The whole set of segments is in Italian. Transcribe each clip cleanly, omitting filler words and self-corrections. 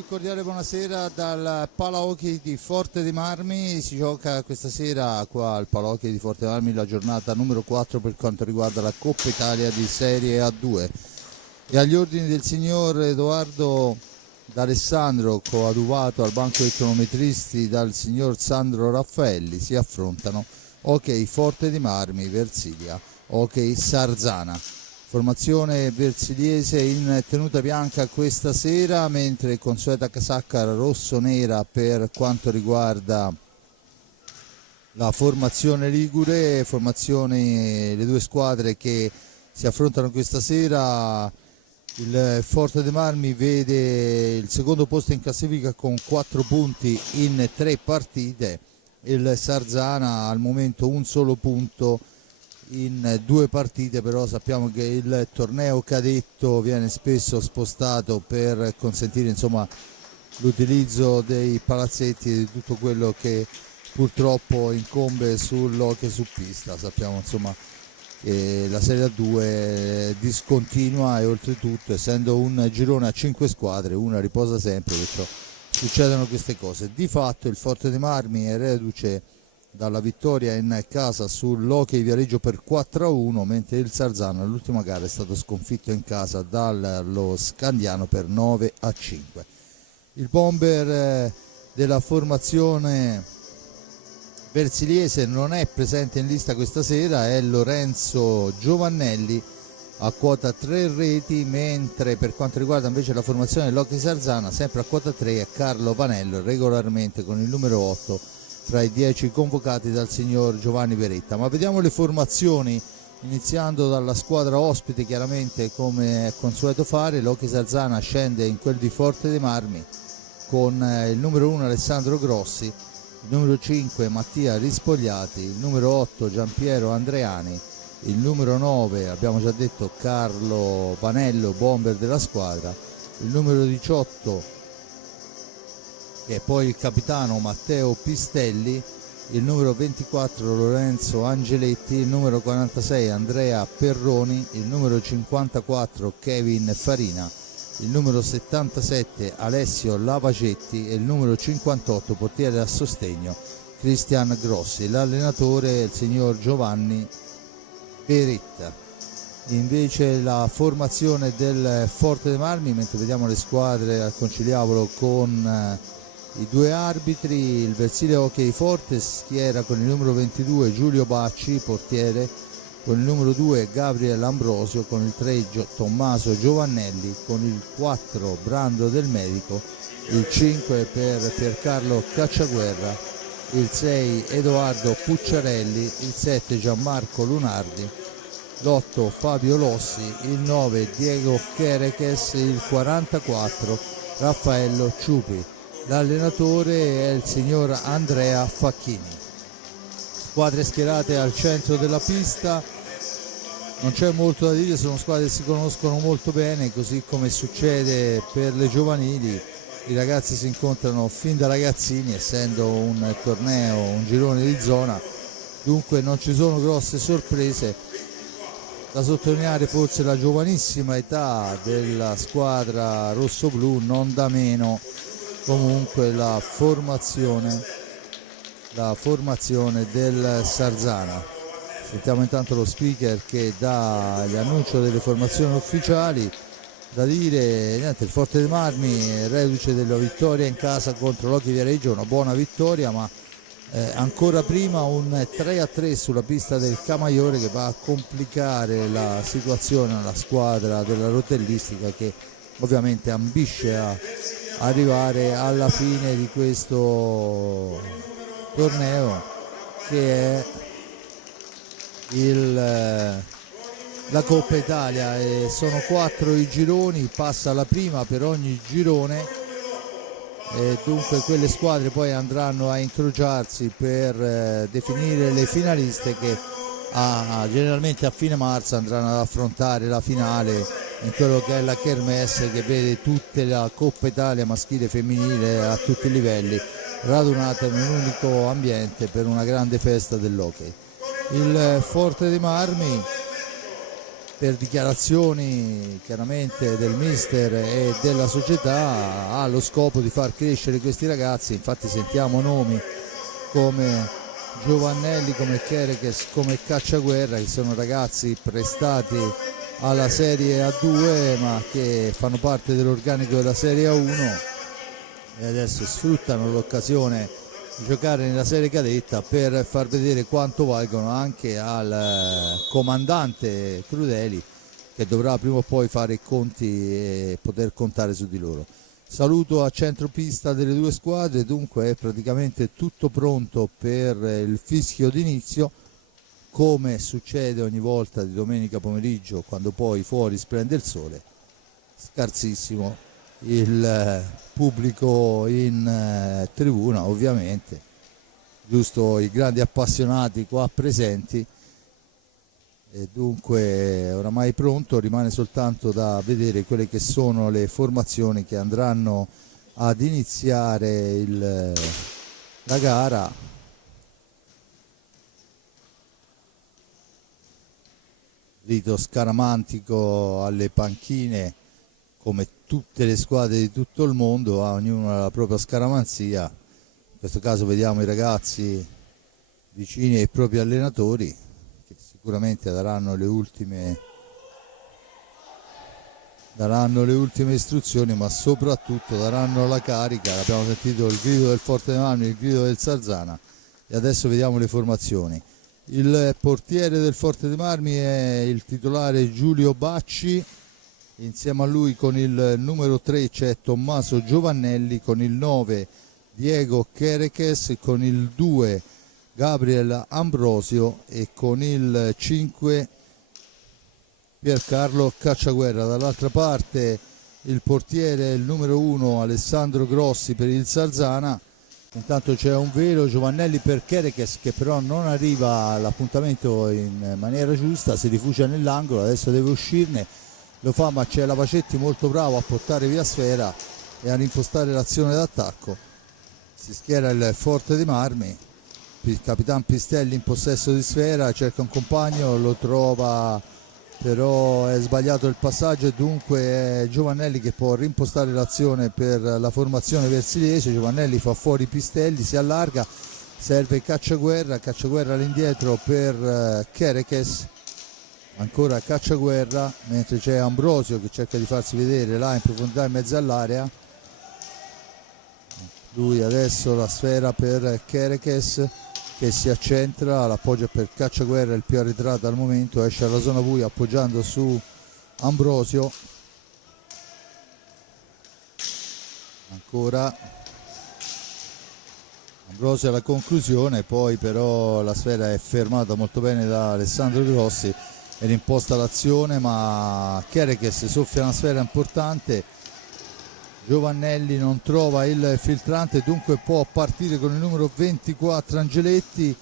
più cordiale buonasera dal Palahockey di Forte dei Marmi. Si gioca questa sera qua al Palahockey di Forte dei Marmi la giornata numero 4 per quanto riguarda la Coppa Italia di Serie A2. E agli ordini del signor Edoardo D'Alessandro, coadiuvato al banco dei cronometristi dal signor Sandro Raffaelli, si affrontano Hockey Forte dei Marmi, Versilia, Hockey Sarzana. Formazione versiliese in tenuta bianca questa sera, mentre consueta casacca rosso-nera per quanto riguarda la formazione ligure. Le due squadre che si affrontano questa sera. Il Forte dei Marmi vede il secondo posto in classifica con 4 punti in 3 partite. Il Sarzana al momento un solo punto in 2 partite, però sappiamo che il torneo cadetto viene spesso spostato per consentire insomma l'utilizzo dei palazzetti e di tutto quello che purtroppo incombe sull'hockey su pista. Sappiamo insomma che la Serie A2 discontinua e oltretutto, essendo un girone a 5 squadre, una riposa sempre, perciò succedono queste cose. Di fatto il Forte dei Marmi è reduce dalla vittoria in casa sull'Hockey Viareggio per 4-1, mentre il Sarzana all'ultima gara è stato sconfitto in casa dallo Scandiano per 9-5. Il bomber della formazione versiliese non è presente in lista questa sera, è Lorenzo Giovannelli a quota 3 reti, mentre per quanto riguarda invece la formazione dell'Hockey Sarzana, sempre a quota 3 è Carlo Vanello, regolarmente con il numero 8 tra i 10 convocati dal signor Giovanni Beretta. Ma vediamo le formazioni, iniziando dalla squadra ospite. Chiaramente, come è consueto fare, l'Hockey Sarzana scende in quel di Forte dei Marmi con il numero 1 Alessandro Grossi, il numero 5 Mattia Rispogliati, il numero 8 Giampiero Andreani, il numero 9 abbiamo già detto Carlo Vanello, bomber della squadra, il numero 18 che è poi il capitano Matteo Pistelli, il numero 24 Lorenzo Angeletti, il numero 46 Andrea Perroni, il numero 54 Kevin Farina, il numero 77 Alessio Lavacetti e il numero 58 portiere a sostegno Cristian Grossi. L'allenatore è il signor Giovanni Beretta. Invece la formazione del Forte dei Marmi, mentre vediamo le squadre al conciliabolo con i due arbitri, il Versilia Hockey Forte schiera con il numero 22 Giulio Bacci, portiere, con il numero 2 Gabriele Ambrosio, con il 3 Tommaso Giovannelli, con il 4 Brando Del Medico, il 5 per Piercarlo Cacciaguerra, il 6 Edoardo Pucciarelli, il 7 Gianmarco Lunardi, l'8 Fabio Lossi, il 9 Diego Chereches, il 44 Raffaello Ciupi. L'allenatore è il signor Andrea Facchini. Squadre schierate al centro della pista, non c'è molto da dire, sono squadre che si conoscono molto bene, così come succede per le giovanili. I ragazzi si incontrano fin da ragazzini, essendo un torneo, un girone di zona, dunque non ci sono grosse sorprese. Da sottolineare forse la giovanissima età della squadra rossoblù, non da meno comunque la formazione del Sarzana. Sentiamo intanto lo speaker che dà l'annuncio delle formazioni ufficiali. Da dire, niente, il Forte dei Marmi reduce della vittoria in casa contro l'Hockey Viareggio, una buona vittoria, ma ancora prima un 3-3 sulla pista del Camaiore che va a complicare la situazione alla squadra della rotellistica, che ovviamente ambisce a arrivare alla fine di questo torneo, che è la Coppa Italia. E sono 4 i gironi, passa la prima per ogni girone e dunque quelle squadre poi andranno a incrociarsi per definire le finaliste, che generalmente a fine marzo andranno ad affrontare la finale in quello che è la Kermesse, che vede tutta la Coppa Italia maschile e femminile a tutti i livelli radunata in un unico ambiente per una grande festa dell'hockey. Il Forte dei Marmi per dichiarazioni chiaramente del mister e della società, ha lo scopo di far crescere questi ragazzi. Infatti sentiamo nomi come Giovannelli, come Kerekes, come Cacciaguerra, che sono ragazzi prestati alla Serie A2 ma che fanno parte dell'organico della Serie A1 e adesso sfruttano l'occasione di giocare nella serie cadetta per far vedere quanto valgono anche al comandante Crudeli, che dovrà prima o poi fare i conti e poter contare su di loro. Saluto a centropista delle due squadre, dunque è praticamente tutto pronto per il fischio d'inizio, come succede ogni volta di domenica pomeriggio quando poi fuori splende il sole. Scarsissimo il pubblico in tribuna, ovviamente, giusto i grandi appassionati qua presenti, e dunque oramai pronto. Rimane soltanto da vedere quelle che sono le formazioni che andranno ad iniziare la gara. Rito scaramantico alle panchine, come tutte le squadre di tutto il mondo, ha ognuno la propria scaramanzia. In questo caso vediamo i ragazzi vicini ai propri allenatori, che sicuramente daranno le ultime istruzioni, ma soprattutto daranno la carica. Abbiamo sentito il grido del Forte dei Marmi, il grido del Sarzana, e adesso vediamo le formazioni. Il portiere del Forte dei Marmi è il titolare Giulio Bacci, insieme a lui con il numero 3 c'è Tommaso Giovannelli, con il 9 Diego Kerekes, con il 2 Gabriel Ambrosio e con il 5 Piercarlo Cacciaguerra. Dall'altra parte il portiere è il numero 1 Alessandro Grossi per il Sarzana. Intanto c'è un velo, Giovannelli per Kerekes, che però non arriva all'appuntamento in maniera giusta, si rifugia nell'angolo, adesso deve uscirne, lo fa, ma c'è Lavacetti molto bravo a portare via sfera e a rimpostare l'azione d'attacco. Si schiera il Forte dei Marmi, il Capitan Pistelli in possesso di sfera, cerca un compagno, lo trova, però è sbagliato il passaggio e dunque è Giovannelli che può rimpostare l'azione per la formazione versiliese. Giovannelli fa fuori Pistelli, si allarga, serve Cacciaguerra all'indietro per Kerekes, ancora Cacciaguerra, mentre c'è Ambrosio che cerca di farsi vedere là in profondità in mezzo all'area. Lui adesso la sfera per Kerekes, che si accentra, l'appoggio per Cacciaguerra, il più arretrato al momento, esce alla zona buia appoggiando su Ambrosio. Ancora Ambrosio alla conclusione, poi però la sfera è fermata molto bene da Alessandro Grossi e rimposta l'azione, ma Kerekes soffia una sfera importante. Giovannelli non trova il filtrante, dunque può partire con il numero 24 Angeletti,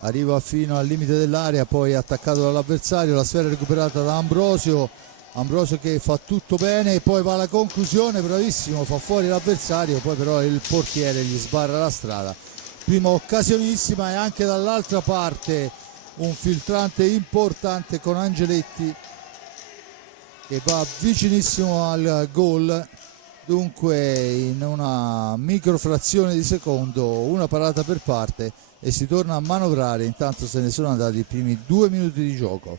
arriva fino al limite dell'area, poi attaccato dall'avversario, la sfera recuperata da Ambrosio che fa tutto bene e poi va alla conclusione, bravissimo, fa fuori l'avversario, poi però il portiere gli sbarra la strada. Prima occasionissima, e anche dall'altra parte un filtrante importante con Angeletti che va vicinissimo al gol. Dunque in una microfrazione di secondo una parata per parte e si torna a manovrare. Intanto se ne sono andati i primi 2 minuti di gioco.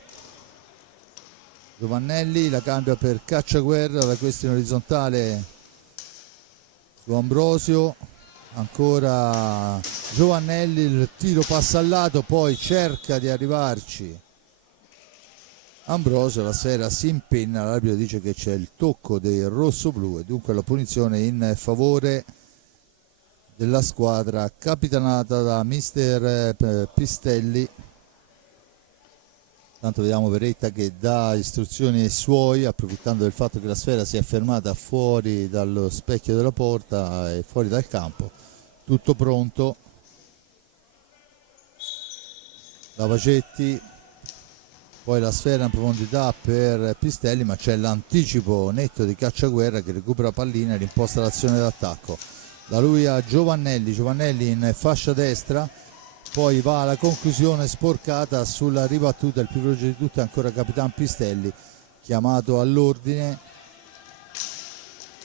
Giovannelli la cambia per Cacciaguerra, da questa in orizzontale su Ambrosio, ancora Giovannelli, il tiro passa al lato, poi cerca di arrivarci Ambrosio, la sfera si impenna, l'arbitro dice che c'è il tocco del rosso-blu e dunque la punizione in favore della squadra capitanata da mister Pistelli. Tanto vediamo Verretta che dà istruzioni ai suoi, approfittando del fatto che la sfera si è fermata fuori dallo specchio della porta e fuori dal campo. Tutto pronto. Lavacetti, poi la sfera in profondità per Pistelli, ma c'è l'anticipo netto di Cacciaguerra che recupera pallina e rimposta l'azione d'attacco. Da lui a Giovannelli in fascia destra, poi va alla conclusione sporcata sulla ribattuta. Il più veloce di tutti è ancora Capitan Pistelli, chiamato all'ordine,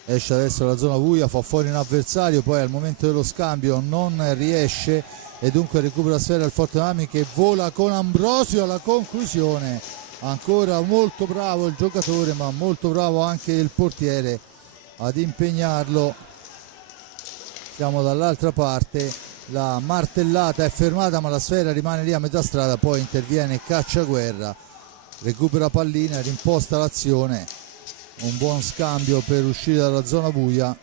esce adesso dalla zona buia, fa fuori un avversario, poi al momento dello scambio non riesce e dunque recupera la sfera il Forte dei Marmi che vola con Ambrosio alla conclusione. Ancora molto bravo il giocatore, ma molto bravo anche il portiere ad impegnarlo. Siamo dall'altra parte, la martellata è fermata ma la sfera rimane lì a metà strada, poi interviene Cacciaguerra, recupera pallina, rimposta l'azione, un buon scambio per uscire dalla zona buia.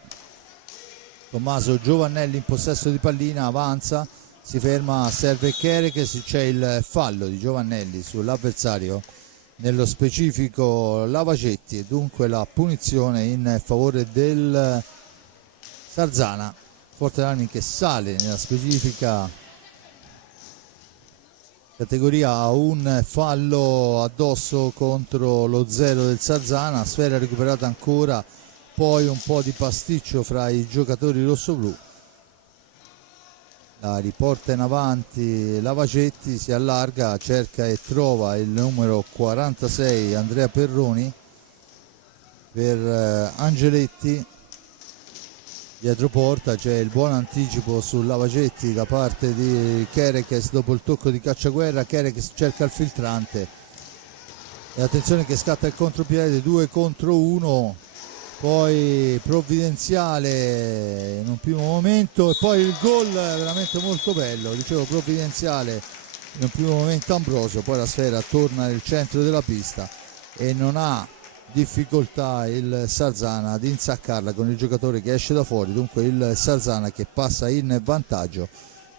Tommaso Giovannelli in possesso di pallina, avanza, si ferma, serve Kerekes, c'è il fallo di Giovannelli sull'avversario, nello specifico Lavacetti, e dunque la punizione in favore del Sarzana. Forte Armi che sale nella specifica categoria, ha un fallo addosso contro lo 0 del Sarzana, sfera recuperata ancora, poi un po' di pasticcio fra i giocatori rossoblù, la riporta in avanti Lavacetti, si allarga, cerca e trova il numero 46 Andrea Perroni per Angeletti. Dietro porta c'è il buon anticipo su Lavacetti da parte di Kerekes dopo il tocco di Cacciaguerra. Kerekes cerca il filtrante e attenzione che scatta il contropiede, 2 contro 1, poi provvidenziale in un primo momento e poi il gol veramente molto bello, dicevo provvidenziale in un primo momento Ambrosio, poi la sfera torna nel centro della pista e non ha difficoltà il Sarzana ad insaccarla con il giocatore che esce da fuori, dunque il Sarzana che passa in vantaggio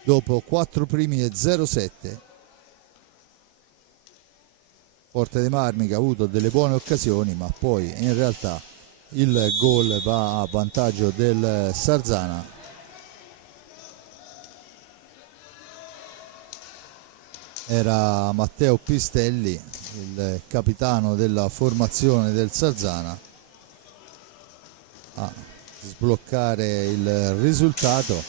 dopo 4 primi e 0-7. Forte dei Marmi che ha avuto delle buone occasioni ma poi in realtà il gol va a vantaggio del Sarzana. Era Matteo Pistelli il capitano della formazione del Sarzana a sbloccare il risultato.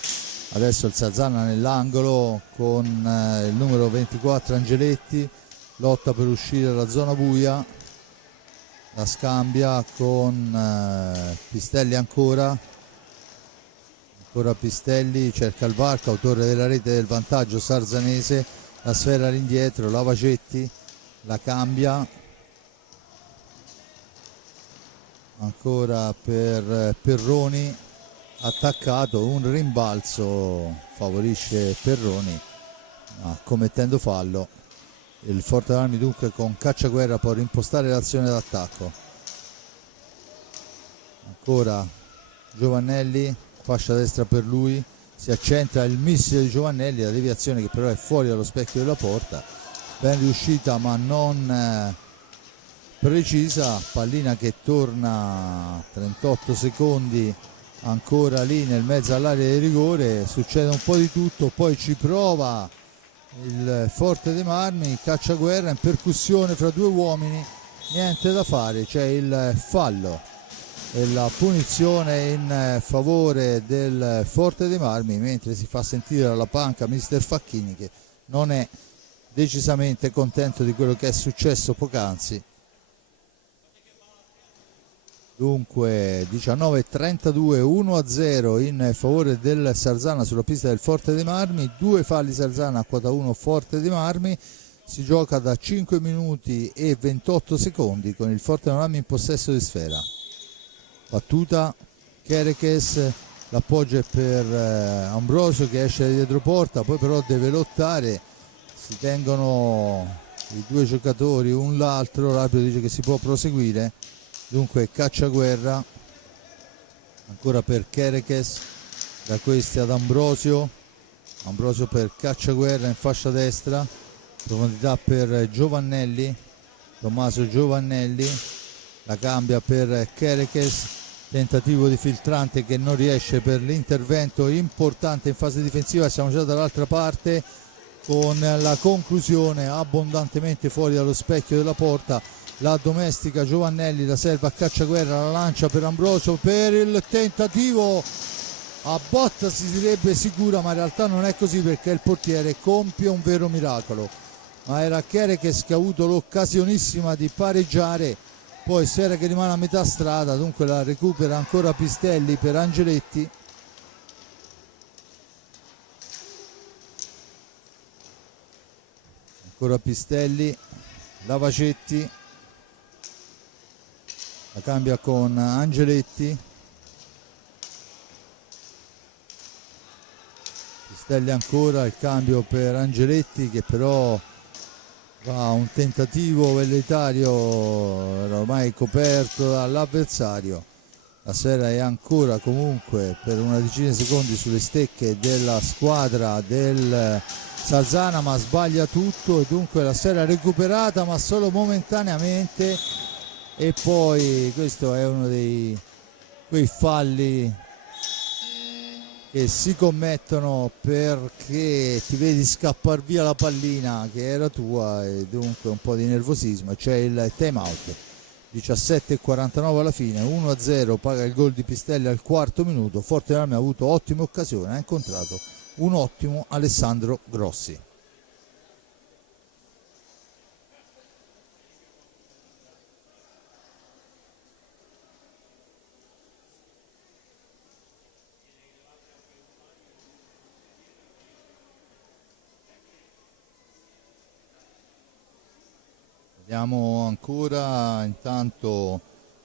Adesso il Sarzana nell'angolo con il numero 24 Angeletti, lotta per uscire dalla zona buia, la scambia con Pistelli ancora Pistelli, cerca il varco, autore della rete del vantaggio sarzanese, la sfera all'indietro, Lavacetti la cambia ancora per Perroni, attaccato, un rimbalzo favorisce Perroni ma commettendo fallo. Il Forte Armi dunque con Cacciaguerra può rimpostare l'azione d'attacco. Ancora Giovannelli, fascia destra per lui, si accentra il missile di Giovannelli, la deviazione che però è fuori dallo specchio della porta, ben riuscita ma non precisa, pallina che torna a 38 secondi ancora lì nel mezzo all'area di rigore. Succede un po' di tutto, poi ci prova il Forte dei Marmi, Cacciaguerra in percussione fra due uomini, niente da fare, c'è il fallo e la punizione in favore del Forte dei Marmi, mentre si fa sentire dalla panca mister Facchini che non è decisamente contento di quello che è successo poc'anzi. Dunque 19:32, 1-0 in favore del Sarzana sulla pista del Forte dei Marmi, 2 falli Sarzana a quota 1 Forte dei Marmi. Si gioca da 5 minuti e 28 secondi con il Forte dei Marmi in possesso di sfera. Battuta, Kerekes, l'appoggio è per Ambrosio che esce da dietro porta, poi però deve lottare, si tengono i due giocatori un l'altro, l'arbitro dice che si può proseguire. Dunque Cacciaguerra ancora per Kerekes, da questi ad Ambrosio per Cacciaguerra in fascia destra, profondità per Giovannelli, Tommaso Giovannelli, la cambia per Kerekes, tentativo di filtrante che non riesce per l'intervento importante in fase difensiva. Siamo già dall'altra parte con la conclusione abbondantemente fuori dallo specchio della porta. La domestica Giovannelli, la serve a Cacciaguerra, la lancia per Ambrosio per il tentativo a botta si direbbe sicura, ma in realtà non è così, perché il portiere compie un vero miracolo. Ma era Kerekes che ha avuto l'occasionissima di pareggiare, poi Sfera che rimane a metà strada, dunque la recupera ancora Pistelli per Angeletti. Ancora Pistelli, Lavacetti, la cambia con Angeletti. Pistelli ancora, il cambio per Angeletti che però fa un tentativo velleitario, era ormai coperto dall'avversario. La Sfera è ancora comunque per una decina di secondi sulle stecche della squadra del Sarzana, ma sbaglia tutto e dunque la Sfera recuperata ma solo momentaneamente. E poi questo è uno dei quei falli che si commettono perché ti vedi scappare via la pallina che era tua e dunque un po' di nervosismo. C'è il time out, 17:49 alla fine, 1-0, paga il gol di Pistelli al quarto minuto. Forte Armi ha avuto ottime occasioni, ha incontrato un ottimo Alessandro Grossi. Vediamo ancora, intanto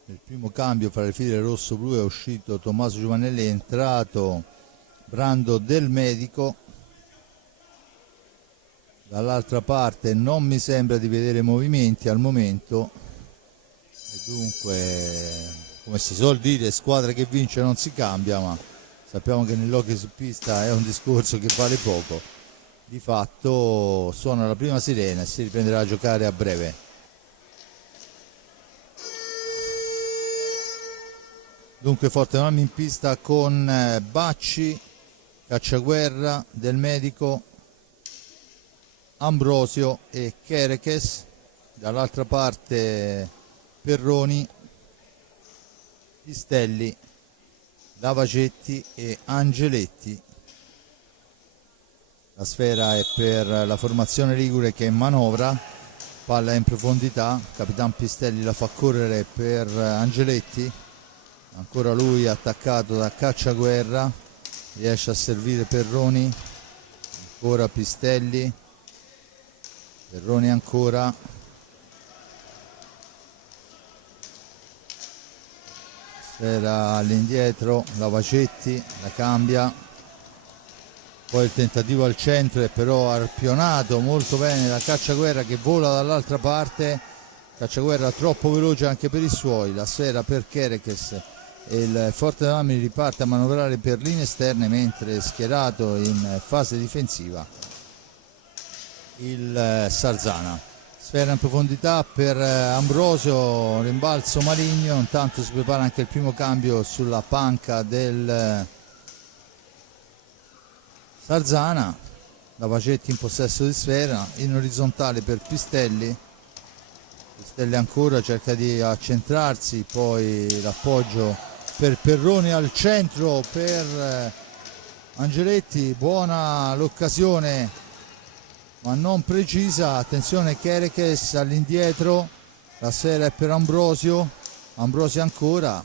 nel primo cambio fra le file rosso-blu è uscito Tommaso Giovanelli, è entrato Brando Del Medico. Dall'altra parte non mi sembra di vedere movimenti al momento e dunque, come si suol dire, squadra che vince non si cambia, ma sappiamo che nell'hockey su pista è un discorso che vale poco. Di fatto suona la prima sirena e si riprenderà a giocare a breve. Dunque Forte Marmi in pista con Bacci, Cacciaguerra, Del Medico, Ambrosio e Kerekes. Dall'altra parte Perroni, Pistelli, Lavacetti e Angeletti. La Sfera è per la formazione ligure che manovra, palla in profondità, Capitan Pistelli la fa correre per Angeletti. Ancora lui attaccato da Cacciaguerra, riesce a servire Perroni, ancora Pistelli, Perroni ancora, Sfera all'indietro, Lavacetti la cambia, poi il tentativo al centro è però arpionato molto bene da Cacciaguerra che vola dall'altra parte. Cacciaguerra troppo veloce anche per i suoi, la Sfera per Kerekes e il Forte Marmi riparte a manovrare per linee esterne, mentre schierato in fase difensiva il Sarzana. Sfera in profondità per Ambrosio, rimbalzo maligno, intanto si prepara anche il primo cambio sulla panca del Sarzana. Lavacetti in possesso di Sfera, in orizzontale per Pistelli. Pistelli ancora cerca di accentrarsi, poi l'appoggio per Perroni al centro per Angeletti, buona l'occasione ma non precisa. Attenzione Kerekes all'indietro, la Sfera è per Ambrosio, Ambrosio ancora,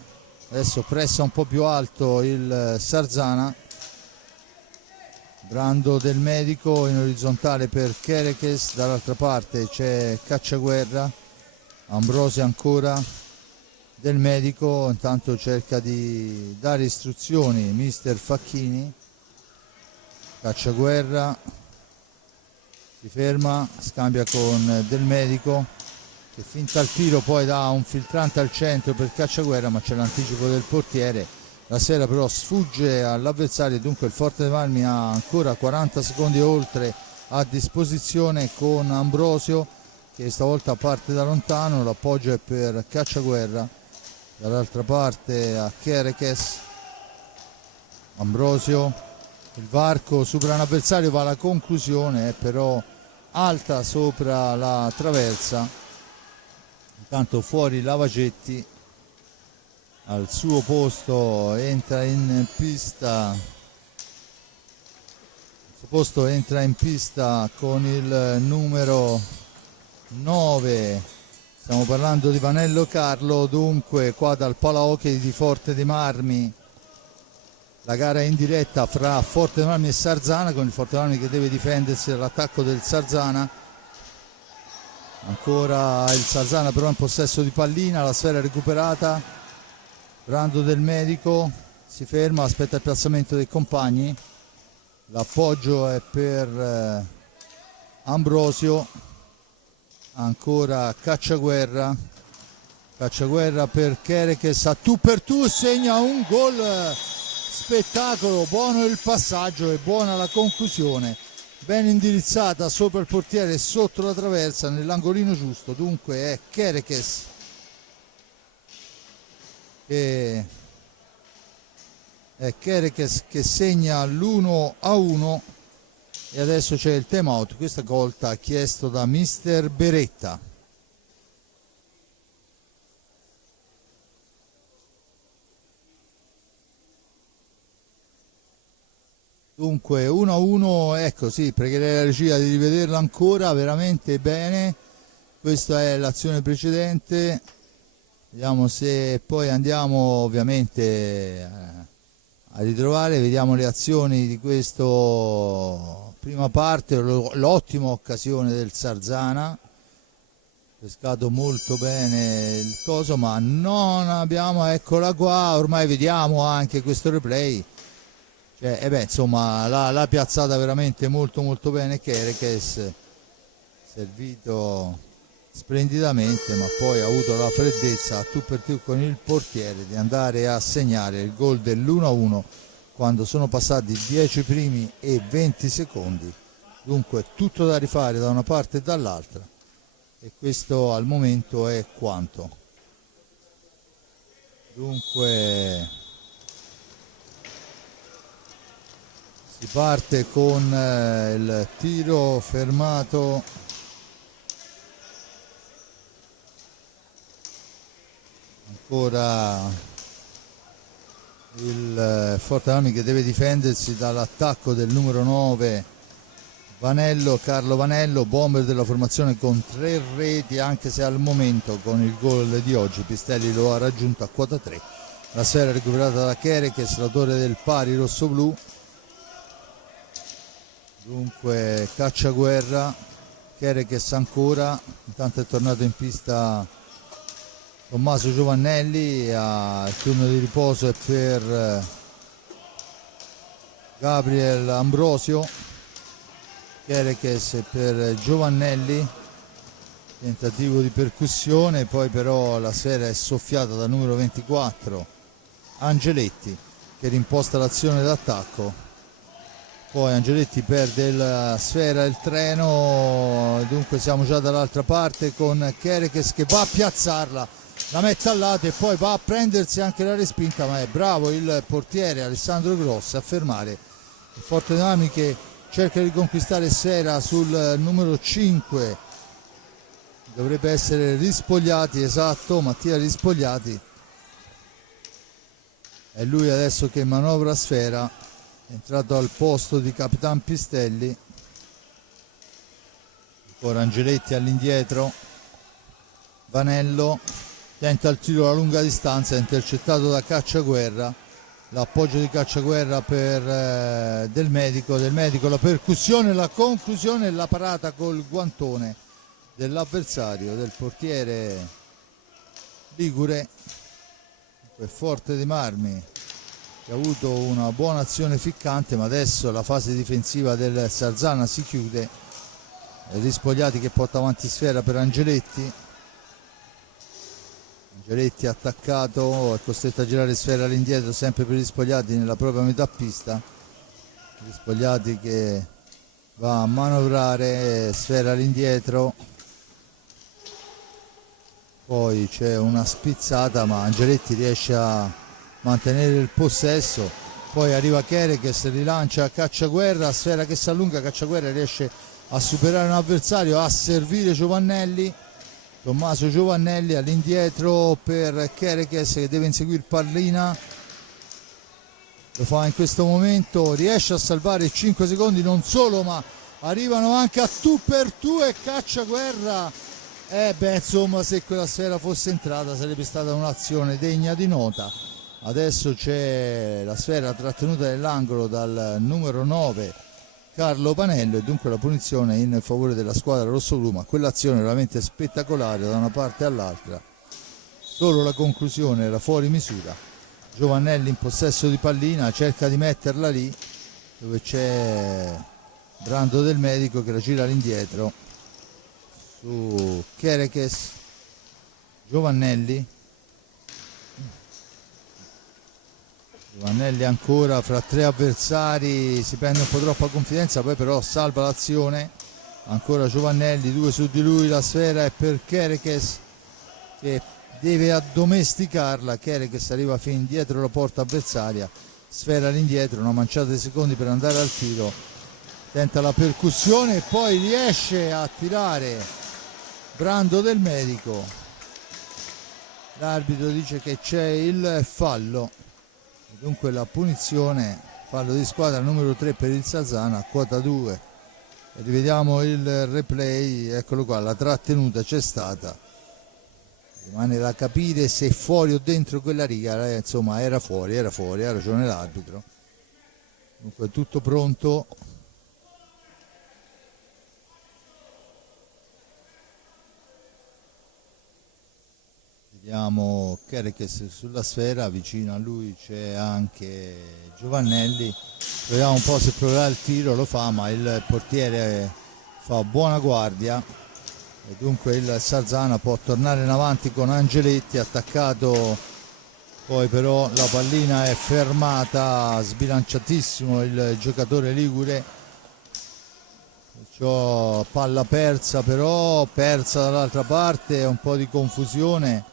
adesso pressa un po' più alto il Sarzana. Brando Del Medico in orizzontale per Kerekes, dall'altra parte c'è Cacciaguerra, Ambrosio ancora, Del Medico intanto cerca di dare istruzioni mister Facchini. Cacciaguerra si ferma, scambia con Del Medico che finta il tiro, poi dà un filtrante al centro per Cacciaguerra, ma c'è l'anticipo del portiere. La Sfera però sfugge all'avversario, dunque il Forte dei Marmi ha ancora 40 secondi oltre a disposizione con Ambrosio che stavolta parte da lontano, l'appoggio è per Cacciaguerra. Dall'altra parte a Kerekes, Ambrosio, il varco supera un avversario, va alla conclusione, è però alta sopra la traversa. Intanto fuori Lavacetti, al suo posto entra in pista con il numero 9, stiamo parlando di Vanello Carlo. Dunque qua dal Palahockey di Forte dei Marmi la gara è in diretta fra Forte dei Marmi e Sarzana, con il Forte dei Marmi che deve difendersi dall'attacco del Sarzana. Ancora il Sarzana però in possesso di pallina, la sfera recuperata. Brando del Medico si ferma, aspetta il piazzamento dei compagni. L'appoggio è per Ambrosio. Ancora Cacciaguerra per Kerekes, a tu per tu, segna un gol. Spettacolo, buono il passaggio e buona la conclusione, ben indirizzata sopra il portiere e sotto la traversa nell'angolino giusto. Dunque è Kerekes che segna l'1-1 e adesso c'è il time out, questa volta chiesto da mister Beretta. Dunque 1-1, ecco, sì, pregherei la regia di rivederlo ancora veramente bene. Questa è l'azione precedente, vediamo se poi andiamo ovviamente a ritrovare, vediamo le azioni di questa prima parte. L'ottima occasione del Sarzana, pescato molto bene il coso, ma non abbiamo, eccola qua, ormai vediamo anche questo replay. Insomma l'ha piazzata veramente molto molto bene Kerekes, servito splendidamente, ma poi ha avuto la freddezza a tu per tu con il portiere di andare a segnare il gol dell'1-1 quando sono passati 10 primi e 20 secondi. Dunque tutto da rifare da una parte e dall'altra, e questo al momento è quanto. Dunque si parte con il tiro fermato ancora il Forte dei Marmi che deve difendersi dall'attacco del numero 9 Carlo Vanello, bomber della formazione con 3 reti, anche se al momento con il gol di oggi Pistelli lo ha raggiunto a quota 3. La sfera recuperata da Kerekes, l'autore del pari rossoblu. Dunque Cacciaguerra, Kerekes ancora, intanto è tornato in pista Tommaso Giovannelli, il turno di riposo è per Gabriel Ambrosio. Kerekes per Giovannelli, tentativo di percussione, poi però la sfera è soffiata dal numero 24 Angeletti che rimposta l'azione d'attacco. Poi Angeletti perde la sfera, il treno, dunque siamo già dall'altra parte con Kerekes che va a piazzarla, la mette al lato e poi va a prendersi anche la respinta, ma è bravo il portiere Alessandro Grossi a fermare il Forte dei Marmi che cerca di conquistare sfera sul numero 5, dovrebbe essere Rispogliati, esatto, Mattia Rispogliati, è lui adesso che manovra sfera, è entrato al posto di Capitan Pistelli. Ancora Angeletti all'indietro, Vanello tenta il tiro alla lunga distanza, è intercettato da Cacciaguerra, l'appoggio di Cacciaguerra per Del Medico, la percussione, la conclusione e la parata col guantone dell'avversario, del portiere ligure. Forte dei Marmi che ha avuto una buona azione ficcante, ma adesso la fase difensiva del Sarzana si chiude. Rispogliati che porta avanti sfera per Angeletti attaccato, è costretto a girare sfera all'indietro sempre per Rispogliati nella propria metà pista. Rispogliati che va a manovrare sfera all'indietro, poi c'è una spizzata ma Angeletti riesce a mantenere il possesso, poi arriva Kerekes, rilancia Cacciaguerra, sfera che si allunga, Cacciaguerra riesce a superare un avversario, a servire Giovannelli, Tommaso Giovannelli all'indietro per Kerekes che deve inseguire Pallina, lo fa in questo momento, riesce a salvare 5 secondi, non solo, ma arrivano anche a tu per tu e Cacciaguerra. Insomma, se quella sfera fosse entrata sarebbe stata un'azione degna di nota. Adesso c'è la sfera trattenuta nell'angolo dal numero 9 Carlo Panello e dunque la punizione in favore della squadra rossoblu, ma quell'azione veramente spettacolare da una parte all'altra, solo la conclusione era fuori misura. Giovannelli in possesso di pallina, cerca di metterla lì dove c'è Brando del Medico che la gira all'indietro su Kerekes. Giovannelli ancora fra 3 avversari, si prende un po' troppa confidenza, poi però salva l'azione. Ancora Giovannelli, 2 su di lui, la sfera è per Kerekes che deve addomesticarla. Kerekes arriva fin dietro la porta avversaria, sfera all'indietro, una manciata di secondi per andare al tiro, tenta la percussione e poi riesce a tirare Brando del Medico. L'arbitro dice che c'è il fallo. Dunque la punizione, fallo di squadra numero 3 per il Salzana, quota 2. E rivediamo il replay, eccolo qua, la trattenuta c'è stata. Rimane da capire se fuori o dentro quella riga, insomma era fuori, ha ragione l'arbitro. Dunque tutto pronto. Vediamo Kerekes sulla sfera, vicino a lui c'è anche Giovannelli, vediamo un po' se proverà il tiro, lo fa, ma il portiere fa buona guardia e dunque il Salzana può tornare in avanti con Angeletti attaccato, poi però la pallina è fermata, sbilanciatissimo il giocatore ligure, perciò palla persa, però persa dall'altra parte, un po' di confusione.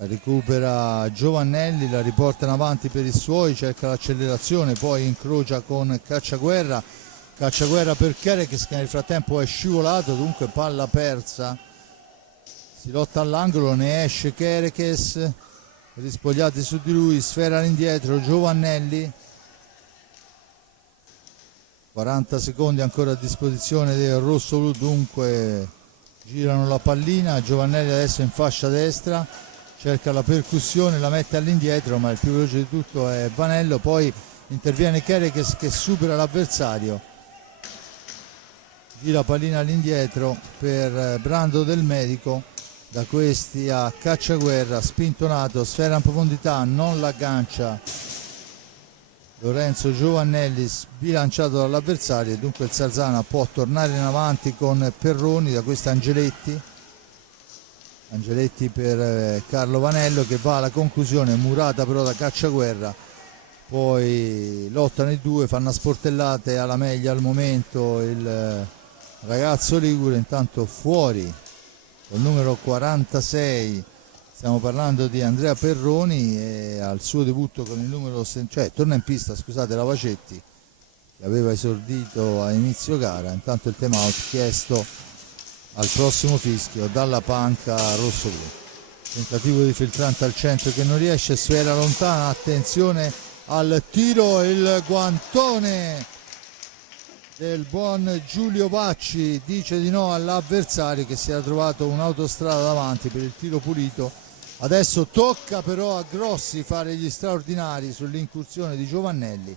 La recupera Giovannelli, la riporta in avanti per i suoi, cerca l'accelerazione, poi incrocia con Cacciaguerra per Kerekes che nel frattempo è scivolato, dunque palla persa, si lotta all'angolo, ne esce Kerekes, rispogliati su di lui, sfera all'indietro Giovannelli, 40 secondi ancora a disposizione del rosso-blu, dunque girano la pallina, Giovannelli adesso in fascia destra, cerca la percussione, la mette all'indietro, ma il più veloce di tutto è Vanello, poi interviene Kerekes che supera l'avversario, gira pallina all'indietro per Brando del Medico, da questi a Cacciaguerra, spintonato, sfera in profondità, non l'aggancia Lorenzo Giovannelli, sbilanciato dall'avversario, e dunque il Salzana può tornare in avanti con Perroni, da questo Angeletti per Carlo Vanello che va alla conclusione, murata però da Cacciaguerra, poi lottano i due, fanno sportellate alla meglio al momento il ragazzo ligure, intanto fuori col numero 46, stiamo parlando di Andrea Perroni, e al suo debutto con il numero, cioè torna in pista, scusate, Lavacetti che aveva esordito a inizio gara. Intanto il time out chiesto al prossimo fischio dalla panca rosso-blu, tentativo di filtrante al centro che non riesce, sfera lontana, attenzione al tiro, il guantone del buon Giulio Bacci dice di no all'avversario che si era trovato un'autostrada davanti per il tiro pulito. Adesso tocca però a Grossi fare gli straordinari sull'incursione di Giovannelli,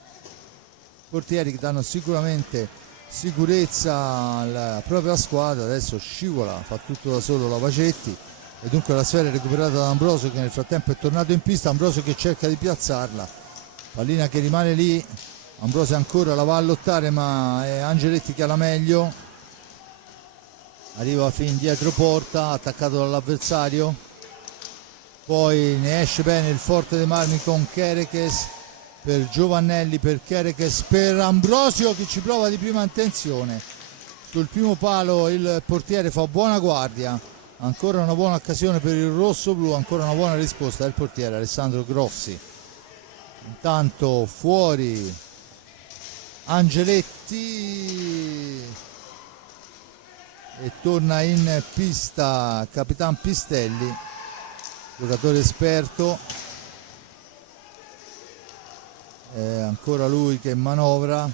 portieri che danno sicuramente sicurezza alla propria squadra. Adesso scivola, fa tutto da solo Lavacetti e dunque la sfera è recuperata da Ambrosio che nel frattempo è tornato in pista, Ambrosio che cerca di piazzarla, pallina che rimane lì, Ambrosio ancora la va a lottare ma è Angeletti che ha la meglio, arriva fin dietro porta, attaccato dall'avversario, poi ne esce bene il Forte dei Marmi con Kerekes, per Giovannelli, per Kerekes, per Ambrosio che ci prova di prima intenzione, sul primo palo il portiere fa buona guardia, ancora una buona occasione per il rosso-blu, ancora una buona risposta del portiere Alessandro Grossi. Intanto fuori Angeletti, e torna in pista Capitan Pistelli, giocatore esperto. Ancora lui che manovra,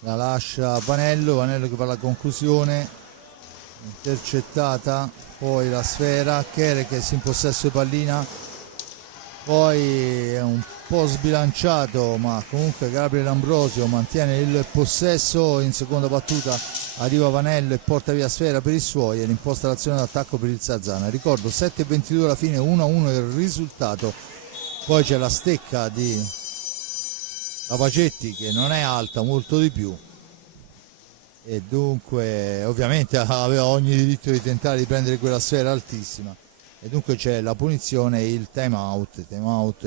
la lascia Vanello che fa la conclusione, intercettata, poi la sfera, Kerekes in possesso di pallina, poi è un po' sbilanciato ma comunque Gabriel Ambrosio mantiene il possesso, in seconda battuta arriva Vanello e porta via sfera per i suoi e l'imposta l'azione d'attacco per il Sarzana. Ricordo 7:22 alla fine, 1-1 il risultato. Poi c'è la stecca di Lavacetti che non è alta, molto di più, e dunque ovviamente aveva ogni diritto di tentare di prendere quella sfera altissima, e dunque c'è la punizione e il time out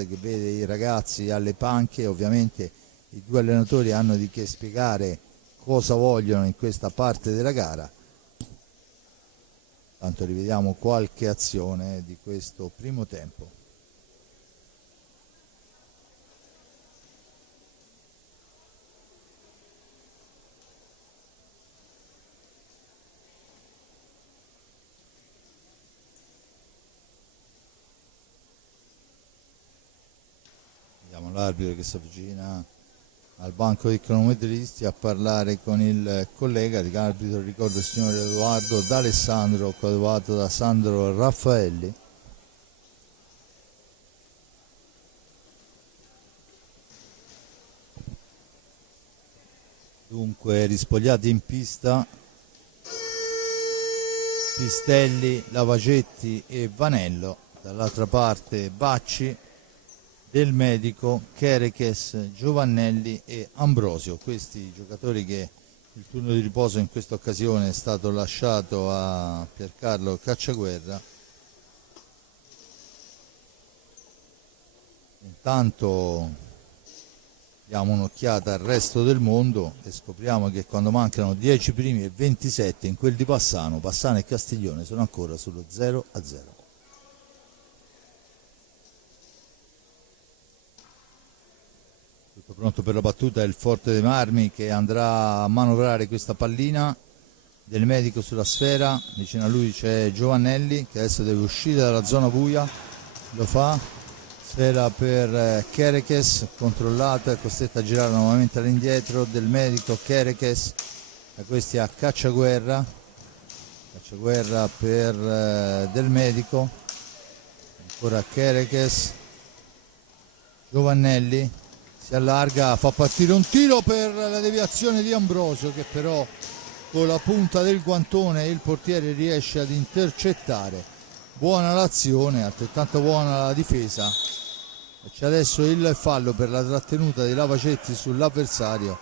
che vede i ragazzi alle panche. Ovviamente i due allenatori hanno di che spiegare cosa vogliono in questa parte della gara. Tanto rivediamo qualche azione di questo primo tempo. L'arbitro che si avvicina al banco dei cronometristi a parlare con il collega di arbitro. Ricordo il signor Edoardo D'Alessandro, coadiuvato da Sandro Raffaelli. Dunque rispogliati in pista Pistelli, Lavacetti e Vanello, dall'altra parte Bacci, Del Medico, Kerekes, Giovannelli e Ambrosio. Questi giocatori che il turno di riposo in questa occasione è stato lasciato a Piercarlo Cacciaguerra. Intanto diamo un'occhiata al resto del mondo e scopriamo che quando mancano 10 primi e 27 in quel di Passano e Castiglione sono ancora sullo 0-0. Pronto per la battuta è il Forte dei Marmi che andrà a manovrare questa pallina. Del Medico sulla sfera, vicino a lui c'è Giovannelli che adesso deve uscire dalla zona buia, lo fa, sfera per Kerekes, controllato, è costretto a girare nuovamente all'indietro. Del Medico, Kerekes, da questi a Cacciaguerra per Del Medico, ancora Kerekes, Giovannelli si allarga, fa partire un tiro per la deviazione di Ambrosio che però con la punta del guantone il portiere riesce ad intercettare. Buona l'azione, altrettanto buona la difesa. C'è adesso il fallo per la trattenuta di Lavacetti sull'avversario,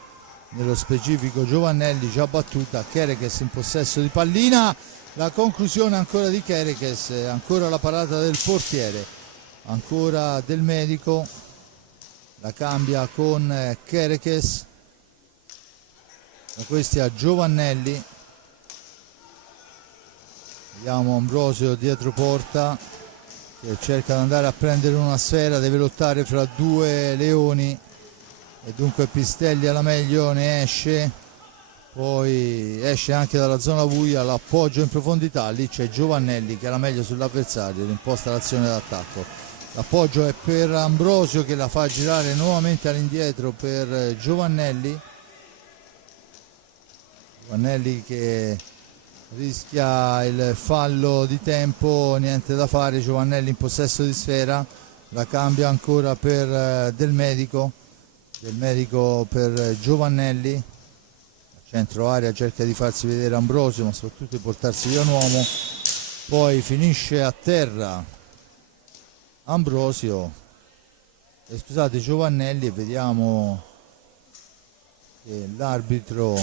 nello specifico Giovannelli, già battuta. Kerekes in possesso di pallina, la conclusione ancora di Kerekes, ancora la parata del portiere, ancora Del Medico, la cambia con Kerekes, da questi a Giovannelli, vediamo Ambrosio dietro porta che cerca di andare a prendere una sfera, deve lottare fra due leoni e dunque Pistelli alla meglio ne esce, poi esce anche dalla zona buia, l'appoggio in profondità, lì c'è Giovannelli che è la meglio sull'avversario, imposta l'azione d'attacco. L'appoggio è per Ambrosio che la fa girare nuovamente all'indietro per Giovannelli che rischia il fallo di tempo, niente da fare. Giovannelli in possesso di sfera, la cambia ancora per Del Medico per Giovannelli, centro area cerca di farsi vedere Ambrosio ma soprattutto di portarsi via un uomo, poi finisce a terra Ambrosio, scusate, Giovannelli, e vediamo che l'arbitro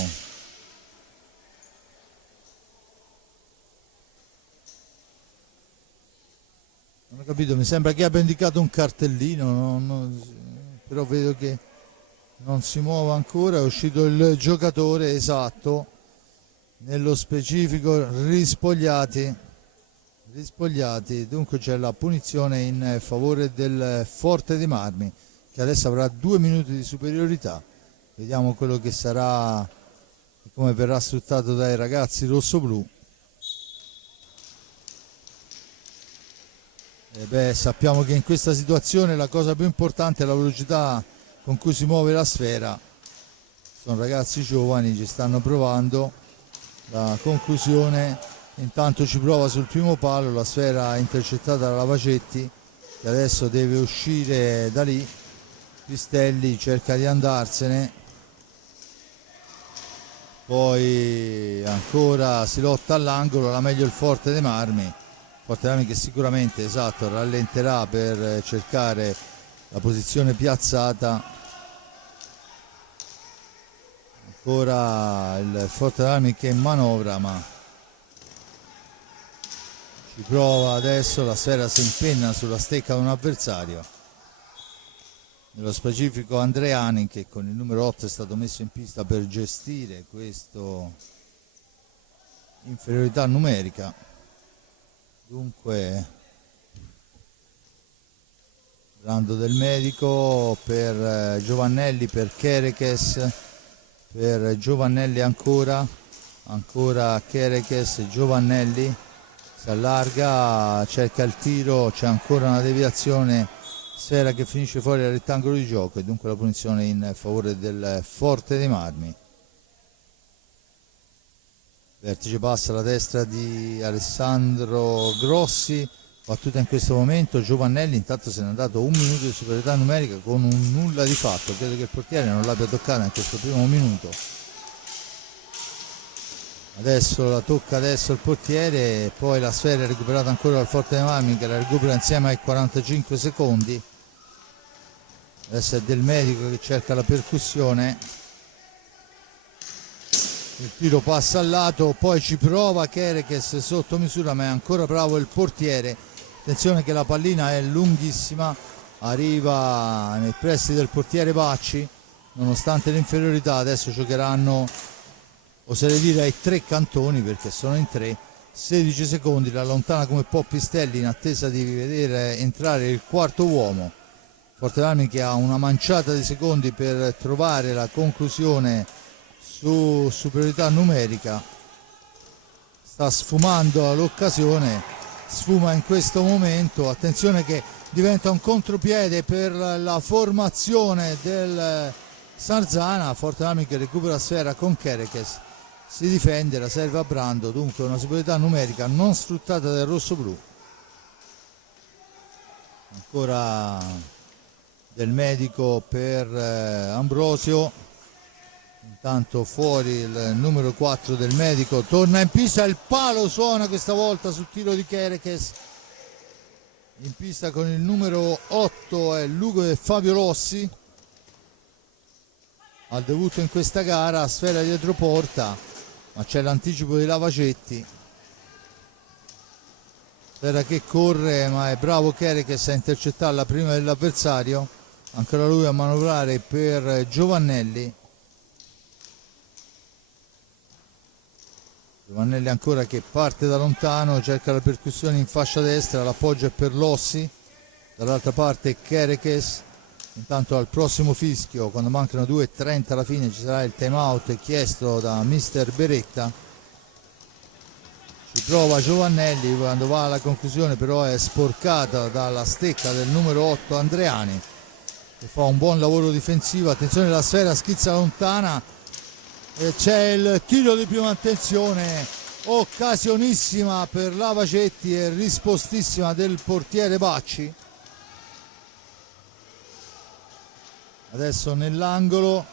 non ho capito, mi sembra che abbia indicato un cartellino, però vedo che non si muove ancora. È uscito il giocatore, esatto, nello specifico rispogliati, dunque c'è la punizione in favore del Forte dei Marmi che adesso avrà 2 minuti di superiorità. Vediamo quello che sarà, come verrà sfruttato dai ragazzi rossoblù. Sappiamo che in questa situazione la cosa più importante è la velocità con cui si muove la sfera. Sono ragazzi giovani, ci stanno provando. La conclusione, intanto ci prova sul primo palo, la sfera intercettata da Lavacetti, che adesso deve uscire da lì. Pistelli cerca di andarsene, poi ancora si lotta all'angolo, la meglio il Forte dei Marmi. Forte dei Marmi che sicuramente, esatto, rallenterà per cercare la posizione piazzata. Ancora il Forte dei Marmi che manovra, ma ci prova adesso, la sfera si impenna sulla stecca di un avversario. Nello specifico Andreani, che con il numero 8 è stato messo in pista per gestire questa inferiorità numerica. Dunque Brando del Medico per Giovannelli, per Kerekes, per Giovannelli ancora Kerekes, Giovannelli si allarga, cerca il tiro, c'è ancora una deviazione, sfera che finisce fuori dal rettangolo di gioco e dunque la punizione in favore del Forte dei Marmi. Vertice passa alla destra di Alessandro Grossi, battuta in questo momento. Giovannelli intanto se n'è andato un minuto di superiorità numerica con un nulla di fatto, credo che il portiere non l'abbia toccata in questo primo minuto. Adesso la tocca il portiere, poi la sfera è recuperata ancora dal Forte dei Marmi, che la recupera insieme ai 45 secondi. Adesso è Del Medico che cerca la percussione, il tiro passa al lato, poi ci prova Kerekes sotto misura, ma è ancora bravo il portiere. Attenzione che la pallina è lunghissima, arriva nei pressi del portiere Bacci, nonostante l'inferiorità. Adesso giocheranno, oserei dire, ai tre cantoni, perché sono in tre. 16 secondi, la allontana come può Pistelli in attesa di vedere entrare il quarto uomo. Forte dei Marmi che ha una manciata di secondi per trovare la conclusione su superiorità numerica. Sta sfumando l'occasione, sfuma in questo momento. Attenzione che diventa un contropiede per la formazione del Sarzana. Forte dei Marmi che recupera sfera con Kerekes, si difende, la serve a Brando, dunque una superiorità numerica non sfruttata del rossoblu. Ancora Del Medico per Ambrosio, intanto fuori il numero 4 Del Medico, torna in pista, il palo suona questa volta sul tiro di Kerekes. In pista con il numero 8 è Fabio Rossi, al debutto in questa gara, sfera dietro porta, ma c'è l'anticipo di Lavacetti, sfera che corre, ma è bravo Kerekes a intercettarla prima dell'avversario. Ancora lui a manovrare per Giovannelli. Giovannelli ancora che parte da lontano, cerca la percussione in fascia destra, l'appoggio è per Lossi, dall'altra parte Kerekes. Intanto al prossimo fischio, quando mancano 2:30 alla fine, ci sarà il time out chiesto da mister Beretta. Ci prova Giovannelli, quando va alla conclusione però è sporcata dalla stecca del numero 8 Andreani, che fa un buon lavoro difensivo. Attenzione, la sfera schizza lontana e c'è il tiro di prima attenzione, occasionissima per Lavacetti e rispostissima del portiere Bacci. Adesso nell'angolo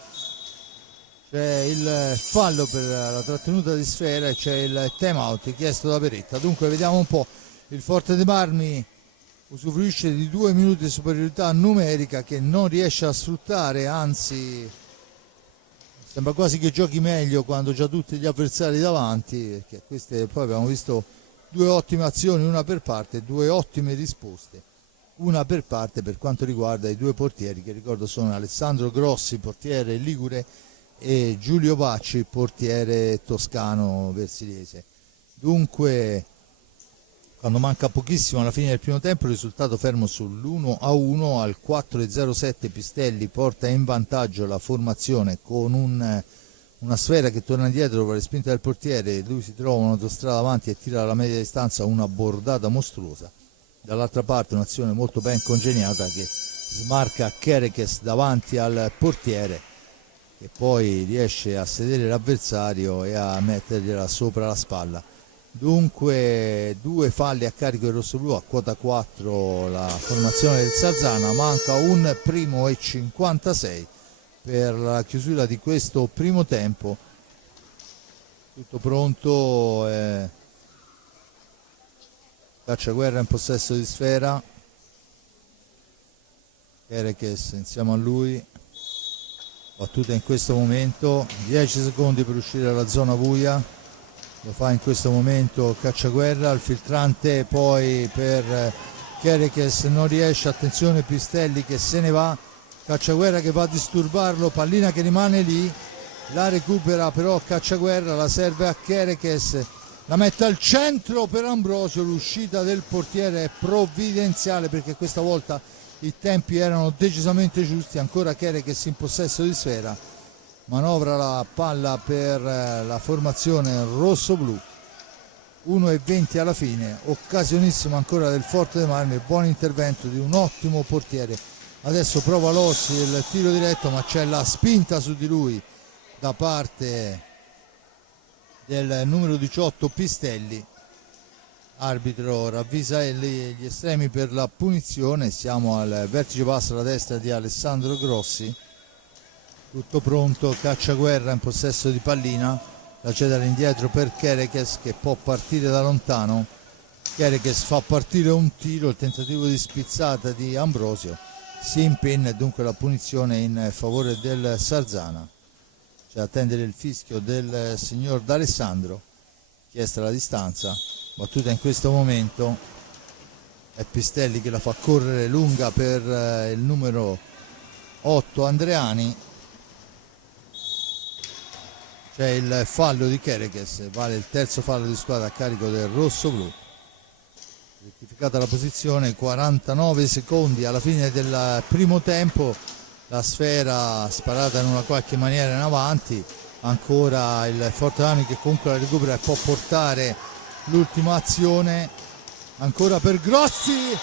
c'è il fallo per la trattenuta di sfera e c'è il time out chiesto da Beretta. Dunque vediamo un po', il Forte dei Marmi usufruisce di 2 minuti di superiorità numerica che non riesce a sfruttare, anzi sembra quasi che giochi meglio quando già tutti gli avversari davanti, perché queste poi abbiamo visto 2 ottime azioni, una per parte, 2 ottime risposte, una per parte per quanto riguarda i 2 portieri, che ricordo sono Alessandro Grossi, portiere ligure, e Giulio Bacci, portiere toscano versiliese. Dunque, quando manca pochissimo alla fine del primo tempo, il risultato fermo sull'1-1. Al 4:07 Pistelli porta in vantaggio la formazione con una sfera che torna indietro per le spinte del portiere. Lui si trova un'autostrada avanti e tira alla media distanza una bordata mostruosa. Dall'altra parte un'azione molto ben congegnata che smarca Kerekes davanti al portiere, che poi riesce a sedere l'avversario e a mettergliela sopra la spalla. Dunque due falli a carico del rossoblu, a quota 4 la formazione del Sarzana, manca un primo e 56 per la chiusura di questo primo tempo. Tutto pronto, Cacciaguerra in possesso di sfera, Kerekes insieme a lui, battuta in questo momento, 10 secondi per uscire dalla zona buia, lo fa in questo momento Cacciaguerra, il filtrante poi per Kerekes non riesce, attenzione Pistelli che se ne va, Cacciaguerra che va a disturbarlo, pallina che rimane lì, la recupera però Cacciaguerra, la serve a Kerekes, la mette al centro per Ambrosio, l'uscita del portiere è provvidenziale perché questa volta i tempi erano decisamente giusti, ancora Kerekes in possesso di sfera, manovra la palla per la formazione rosso-blu, 1,20 alla fine, occasionissima ancora del Forte dei Marmi, buon intervento di un ottimo portiere. Adesso prova Lossi il tiro diretto, ma c'è la spinta su di lui da parte del numero 18 Pistelli. Arbitro ravvisa gli estremi per la punizione, siamo al vertice basso alla destra di Alessandro Grossi. Tutto pronto, Cacciaguerra in possesso di pallina, la cede all'indietro per Kerekes che può partire da lontano. Kerekes fa partire un tiro, il tentativo di spizzata di Ambrosio si impinna e dunque la punizione in favore del Sarzana. C'è da attendere il fischio del signor D'Alessandro, chiesta la distanza, battuta in questo momento, è Pistelli che la fa correre lunga per il numero 8 Andreani. C'è il fallo di Kerekes, vale il terzo fallo di squadra a carico del rosso-blu. Rettificata la posizione, 49 secondi alla fine del primo tempo, la sfera sparata in una qualche maniera in avanti, ancora il Forte Armi che comunque la recupera e può portare l'ultima azione, ancora per Grossi,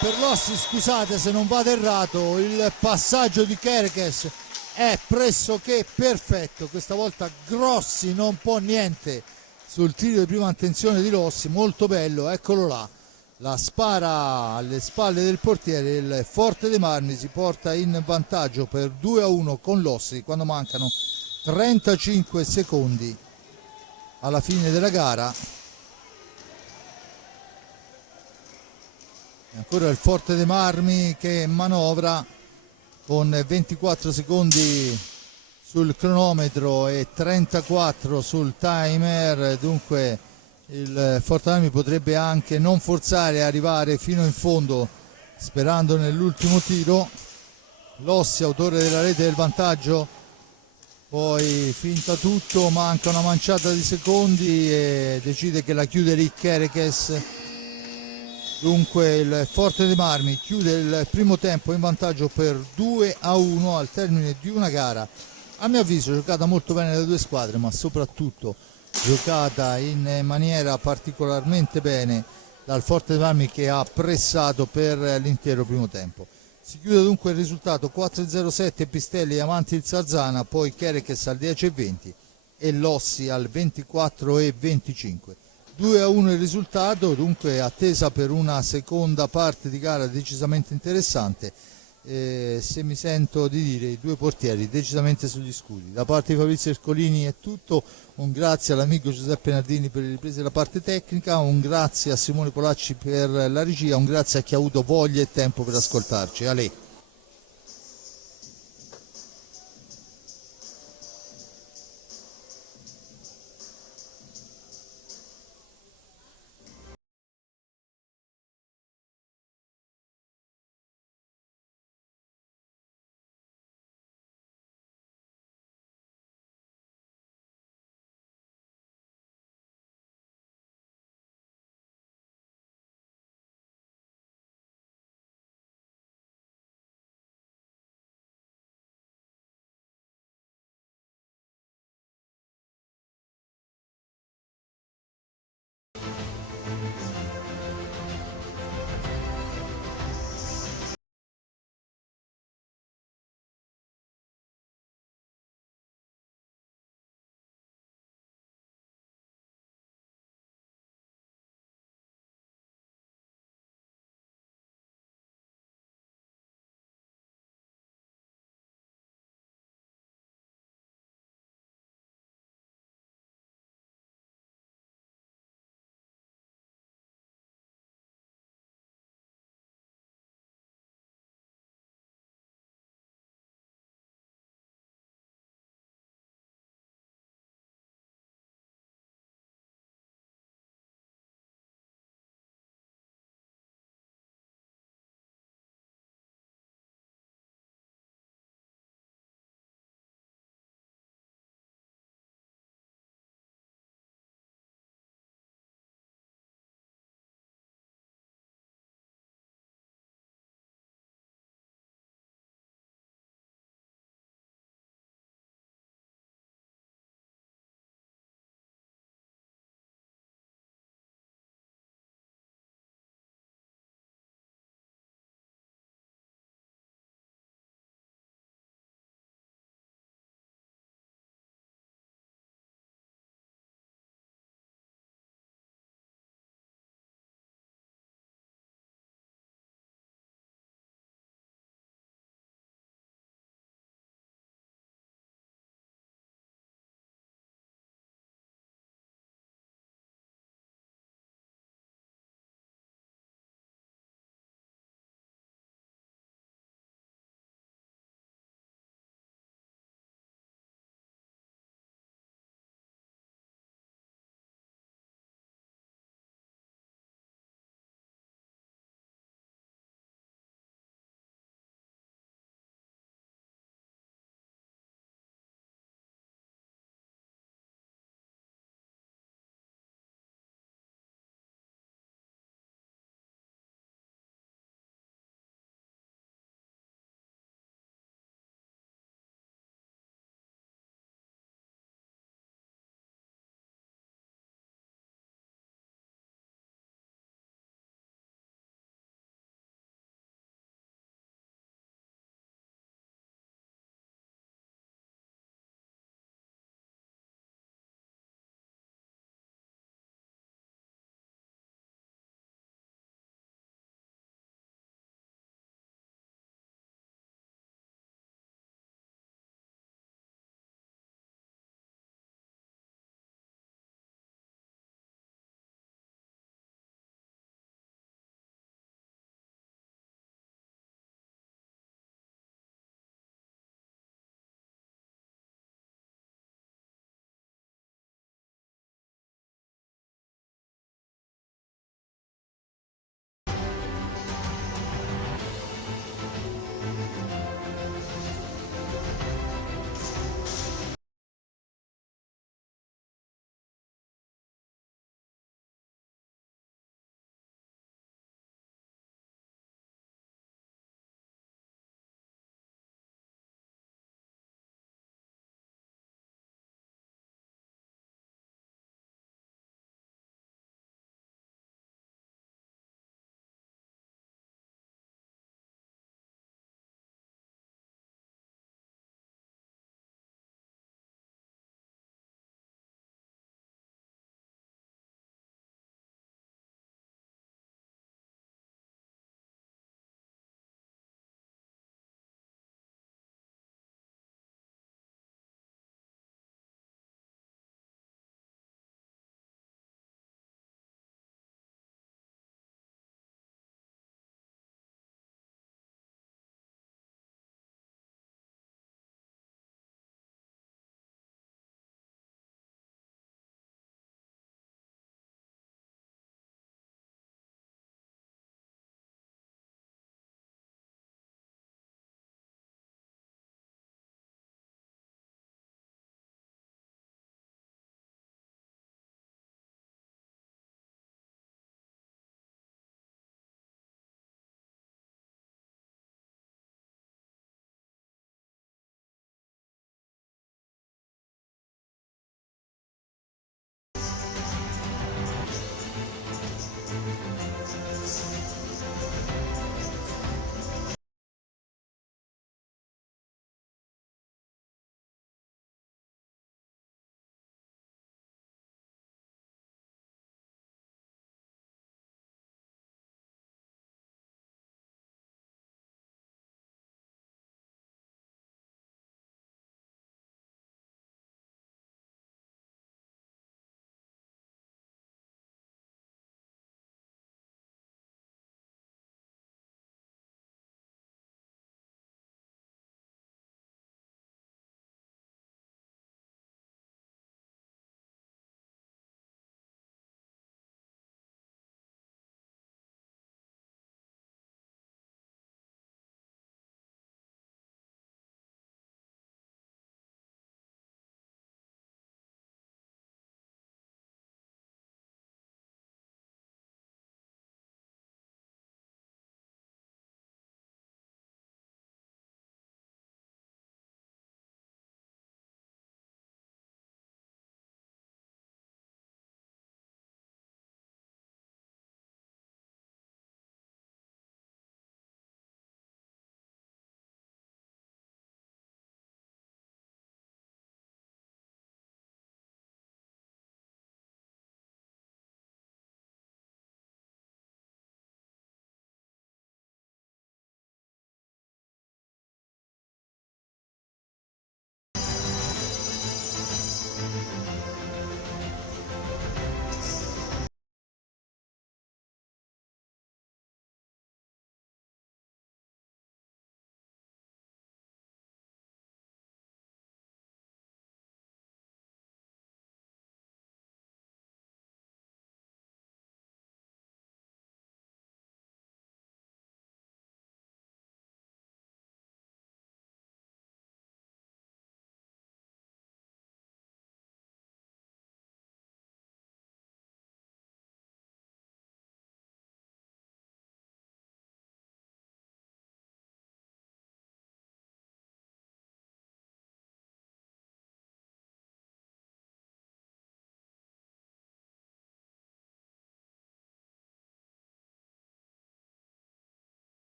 per Lossi, scusate se non vado errato, il passaggio di Kerekes è pressoché perfetto, questa volta Grossi non può niente sul tiro di prima intenzione di Lossi, molto bello, eccolo là, la spara alle spalle del portiere, il Forte dei Marmi si porta in vantaggio per 2-1 con Lossi quando mancano 35 secondi alla fine della gara. E ancora il Forte dei Marmi che manovra con 24 secondi sul cronometro e 34 sul timer, dunque il Forte Armi potrebbe anche non forzare e arrivare fino in fondo sperando nell'ultimo tiro. Lossi, autore della rete del vantaggio, poi finta tutto, manca una manciata di secondi e decide che la chiude lì Kerekes. Dunque il Forte dei Marmi chiude il primo tempo in vantaggio per 2-1 al termine di una gara, a mio avviso giocata molto bene dalle due squadre, ma soprattutto giocata in maniera particolarmente bene dal Forte dei Marmi che ha pressato per l'intero primo tempo. Si chiude dunque il risultato 4-0-7, Pistelli avanti il Sarzana, poi Kerekes al 10-20 e Lossi al 24-25. 2-1 il risultato, dunque attesa per una seconda parte di gara decisamente interessante. Se mi sento di dire i due portieri decisamente sugli scudi. Da parte di Fabrizio Ercolini è tutto, un grazie all'amico Giuseppe Nardini per le riprese della parte tecnica, un grazie a Simone Polacci per la regia, un grazie a chi ha avuto voglia e tempo per ascoltarci. Ale.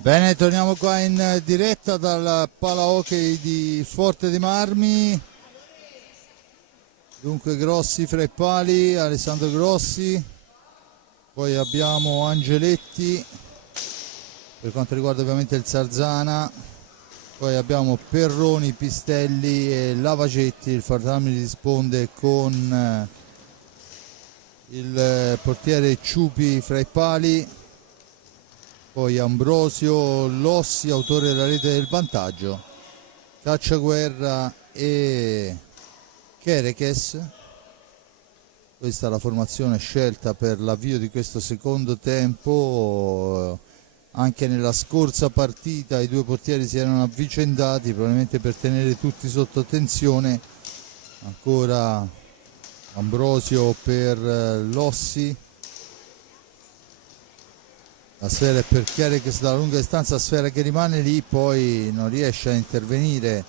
Bene, torniamo qua in diretta dal pala hockey di Forte dei Marmi. Dunque Grossi fra i pali, Alessandro Grossi, poi abbiamo Angeletti per quanto riguarda ovviamente il Sarzana, poi abbiamo Perroni, Pistelli e Lavagetti. Il Forte dei Marmi risponde con il portiere Ciupi fra i pali, poi Ambrosio, Lossi, autore della rete del vantaggio, Cacciaguerra e Kerekes. Questa è la formazione scelta per l'avvio di questo secondo tempo. Anche nella scorsa partita i due portieri si erano avvicendati, probabilmente per tenere tutti sotto tensione. Ancora Ambrosio per Lossi. La sfera è per Kerekes dalla lunga distanza, sfera che rimane lì, poi non riesce a intervenire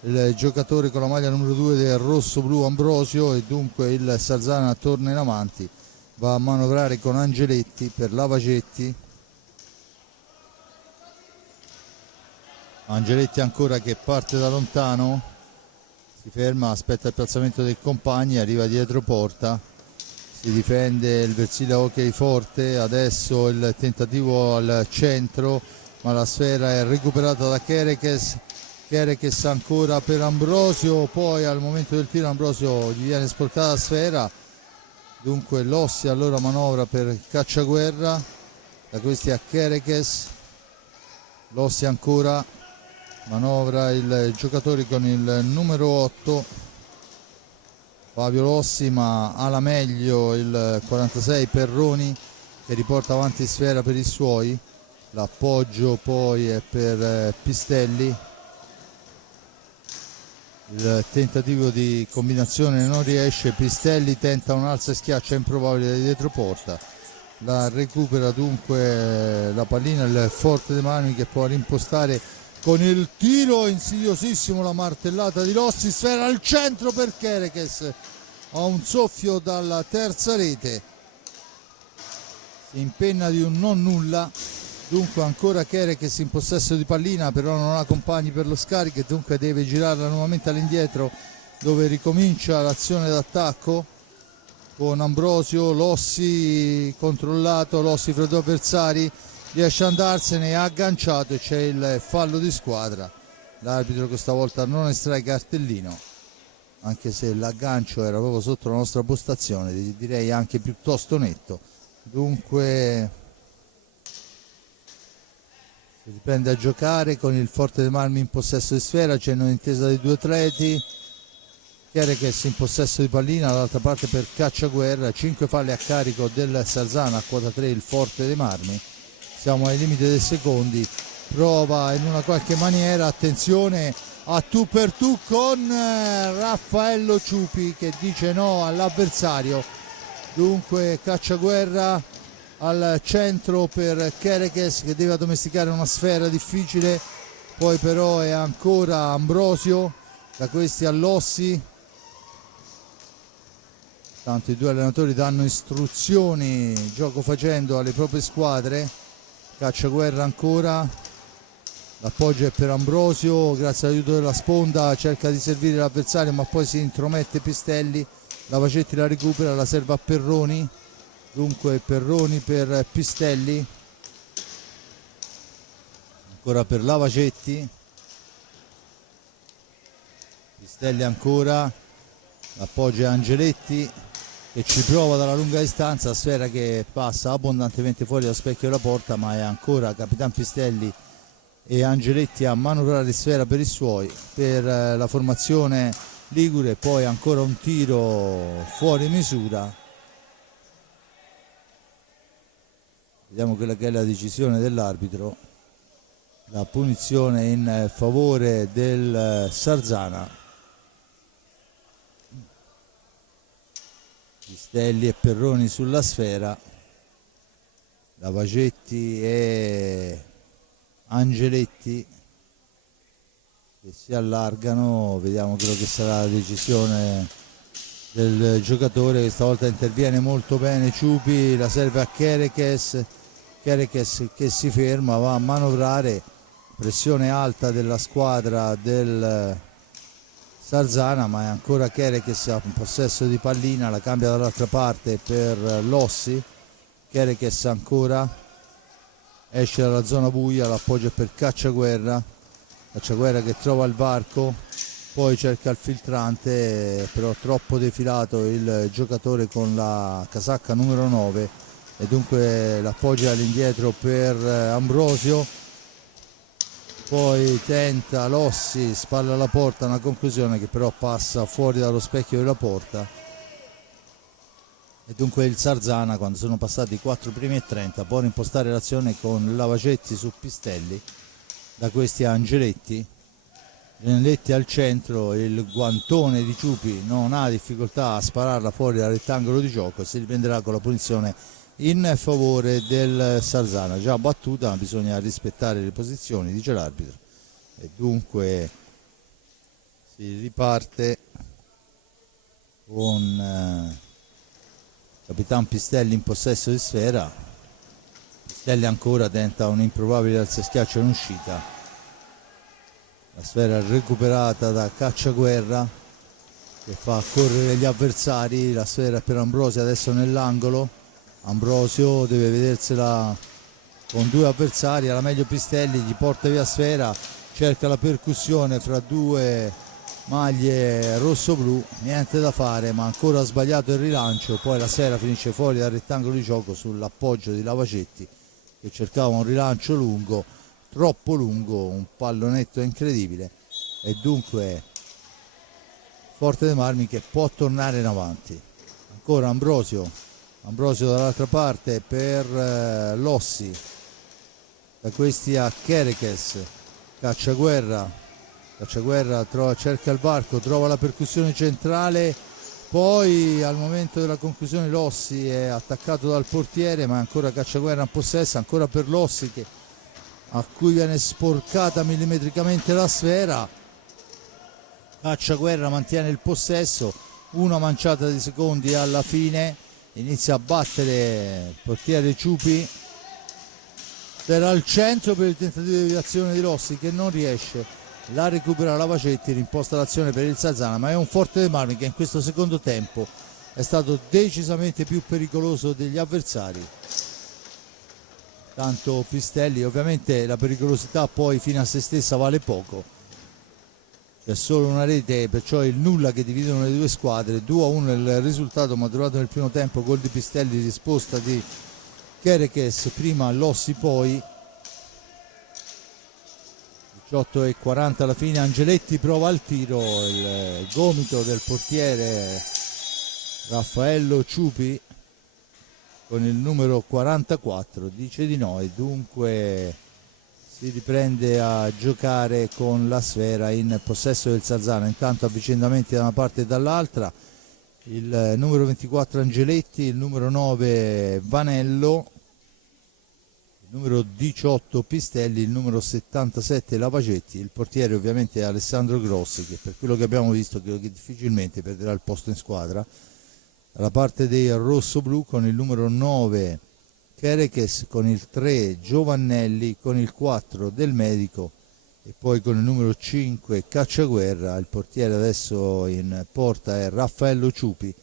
il giocatore con la maglia numero 2 del rosso-blu Ambrosio, e dunque il Sarzana torna in avanti, va a manovrare con Angeletti per Lavagetti. Angeletti ancora che parte da lontano, si ferma, aspetta il piazzamento dei compagni, arriva dietro porta, si difende il Versilia Hockey Forte. Adesso il tentativo al centro, ma la sfera è recuperata da Kerekes. Kerekes ancora per Ambrosio, poi al momento del tiro Ambrosio gli viene sporcata la sfera, dunque Lossi allora manovra per Cacciaguerra, da questi a Kerekes. Lossi ancora manovra il giocatore con il numero 8 Fabio Lossi, ma ha la meglio il 46 Perroni che riporta avanti sfera per i suoi. L'appoggio poi è per Pistelli, il tentativo di combinazione non riesce, Pistelli tenta un alza e schiaccia improbabile da dietro porta, la recupera dunque la pallina il Forte dei Marmi, che può rimpostare con il tiro insidiosissimo, la martellata di Lossi, sfera al centro per Kerekes, a un soffio dalla terza rete, si impenna di un non nulla. Dunque ancora Kerekes in possesso di pallina, però non ha compagni per lo scarico e dunque deve girarla nuovamente all'indietro, dove ricomincia l'azione d'attacco con Ambrosio. Lossi controllato, Lossi fra due avversari, riesce ad andarsene, ha agganciato e c'è il fallo di squadra. L'arbitro questa volta non estrae cartellino, anche se l'aggancio era proprio sotto la nostra postazione, direi anche piuttosto netto. Dunque si riprende a giocare con il Forte dei Marmi in possesso di sfera, c'è un'intesa dei due atleti. Kerekes in possesso di pallina, dall'altra parte per Cacciaguerra, 5 falli a carico del Sarzana, a quota 3 il Forte dei Marmi. Siamo ai limiti dei secondi, prova in una qualche maniera, attenzione a tu per tu con Raffaello Ciupi che dice no all'avversario. Dunque Cacciaguerra al centro per Kerekes che deve addomesticare una sfera difficile, poi però è ancora Ambrosio, da questi a Lossi. Tanto i due allenatori danno istruzioni gioco facendo alle proprie squadre. Cacciaguerra ancora, l'appoggio è per Ambrosio, grazie all'aiuto della sponda cerca di servire l'avversario, ma poi si intromette Pistelli, Lavagetti la recupera, la serve a Perroni, dunque Perroni per Pistelli, ancora per Lavagetti, Pistelli ancora, l'appoggio è Angeletti che ci prova dalla lunga distanza, sfera che passa abbondantemente fuori dal specchio della porta, ma è ancora Capitan Pistelli e Angeletti a manovrare sfera per i suoi, per la formazione ligure. Poi ancora un tiro fuori misura, vediamo quella che è la decisione dell'arbitro, la punizione in favore del Sarzana. Pistelli e Perroni sulla sfera, Lavagetti e Angeletti che si allargano. Vediamo quello che sarà la decisione del giocatore, che stavolta interviene molto bene Ciupi, la serve a Kerekes Kerekes che si ferma, va a manovrare, pressione alta della squadra del Sarzana, ma è ancora Kerekes in possesso di pallina, la cambia dall'altra parte per Lossi. Kerekes ancora, esce dalla zona buia, l'appoggia per Cacciaguerra che trova il varco, poi cerca il filtrante, però troppo defilato il giocatore con la casacca numero 9 e dunque l'appoggia all'indietro per Ambrosio, poi tenta Lossi, spalla alla porta, una conclusione che però passa fuori dallo specchio della porta e dunque il Sarzana, quando sono passati 4 primi e 30, può impostare l'azione con Lavacetti su Pistelli, da questi a Angeletti al centro, il guantone di Ciupi non ha difficoltà a spararla fuori dal rettangolo di gioco e si riprenderà con la punizione in favore del Sarzana. Già battuta, ma bisogna rispettare le posizioni, dice l'arbitro, e dunque si riparte con Capitan Pistelli in possesso di sfera. Pistelli ancora tenta un improbabile alzaschiaccio in uscita, la sfera recuperata da Cacciaguerra che fa correre gli avversari, la sfera per Ambrosio adesso nell'angolo, Ambrosio deve vedersela con due avversari, alla meglio Pistelli, gli porta via sfera, cerca la percussione fra due maglie rosso-blu, niente da fare, ma ancora sbagliato il rilancio, poi la sfera finisce fuori dal rettangolo di gioco sull'appoggio di Lavacetti che cercava un rilancio lungo, troppo lungo, un pallonetto incredibile e dunque Forte dei Marmi che può tornare in avanti. Ancora Ambrosio dall'altra parte per Lossi, da questi a Kerekes, Cacciaguerra cerca il varco, trova la percussione centrale, poi al momento della conclusione Lossi è attaccato dal portiere, ma ancora Cacciaguerra in possesso, ancora per Lossi a cui viene sporcata millimetricamente la sfera. Cacciaguerra mantiene il possesso, una manciata di secondi alla fine, inizia a battere il portiere Ciupi, era al centro per il tentativo di deviazione di Lossi che non riesce, la recupera Lavacetti, rimposta l'azione per il Sarzana, ma è un Forte dei Marmi che in questo secondo tempo è stato decisamente più pericoloso degli avversari. Tanto Pistelli, ovviamente la pericolosità poi fino a se stessa vale poco, c'è solo una rete, perciò il nulla che dividono le due squadre. 2-1 il risultato maturato nel primo tempo, gol di Pistelli, risposta di Kerekes, prima Lossi poi. 18:40 alla fine, Angeletti prova il tiro, il gomito del portiere Raffaello Ciupi con il numero 44 dice di no e dunque si riprende a giocare con la sfera in possesso del Sarzana. Intanto avvicendamenti da una parte e dall'altra, il numero 24 Angeletti, il numero 9 Vanello, il numero 18 Pistelli, il numero 77 Lavacetti, il portiere ovviamente è Alessandro Grossi, che per quello che abbiamo visto credo che difficilmente perderà il posto in squadra. Dalla parte dei rossoblu con il numero 9 Kerekes, con il 3 Giovannelli, con il 4 Del Medico e poi con il numero 5 Cacciaguerra. Il portiere adesso in porta è Raffaello Ciupi,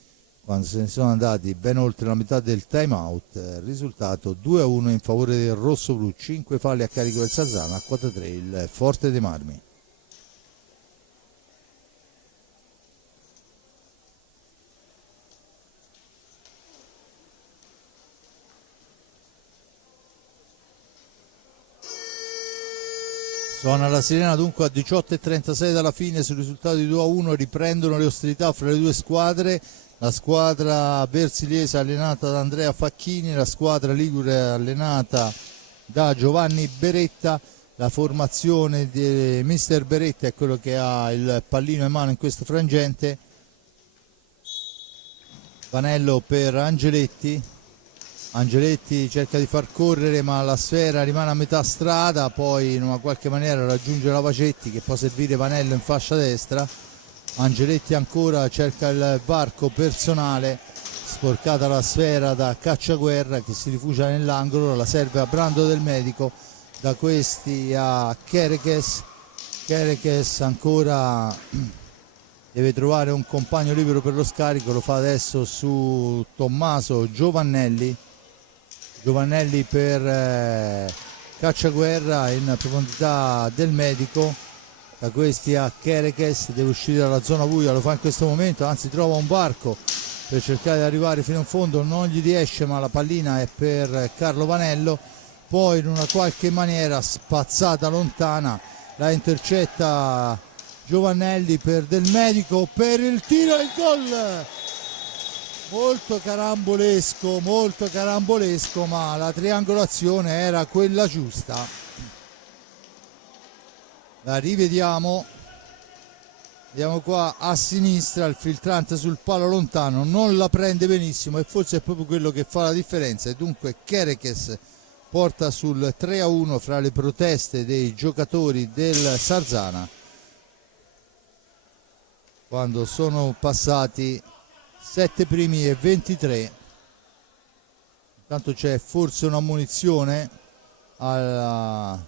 quando se ne sono andati ben oltre la metà del time out. Risultato 2-1 in favore del rossoblu, 5 falli a carico del Sarzana, a quota 3 il Forte dei Marmi. Suona la sirena dunque a 18:36 dalla fine, sul risultato di 2-1 riprendono le ostilità fra le due squadre. La squadra versiliese allenata da Andrea Facchini, la squadra ligure allenata da Giovanni Beretta. La formazione di mister Beretta è quello che ha il pallino in mano in questo frangente. Vanello per Angeletti. Angeletti cerca di far correre ma la sfera rimane a metà strada, poi in una qualche maniera raggiunge Lavacetti che può servire Vanello in fascia destra. Angeletti ancora cerca il varco personale, sporcata la sfera da Cacciaguerra che si rifugia nell'angolo, la serve a Brando del Medico, da questi a Kerekes ancora deve trovare un compagno libero per lo scarico, lo fa adesso su Tommaso Giovannelli per Cacciaguerra in profondità del Medico, da questi a Kerekes, deve uscire dalla zona buia, lo fa in questo momento, anzi trova un varco per cercare di arrivare fino in fondo, non gli riesce, ma la pallina è per Carlo Vanello, poi in una qualche maniera spazzata lontana la intercetta Giovannelli per Del Medico, per il tiro e il gol, molto carambolesco, ma la triangolazione era quella giusta. La rivediamo, vediamo qua a sinistra il filtrante sul palo lontano, non la prende benissimo e forse è proprio quello che fa la differenza, e dunque Kerekes porta sul 3-1 fra le proteste dei giocatori del Sarzana quando sono passati 7 primi e 23. Intanto c'è forse una munizione una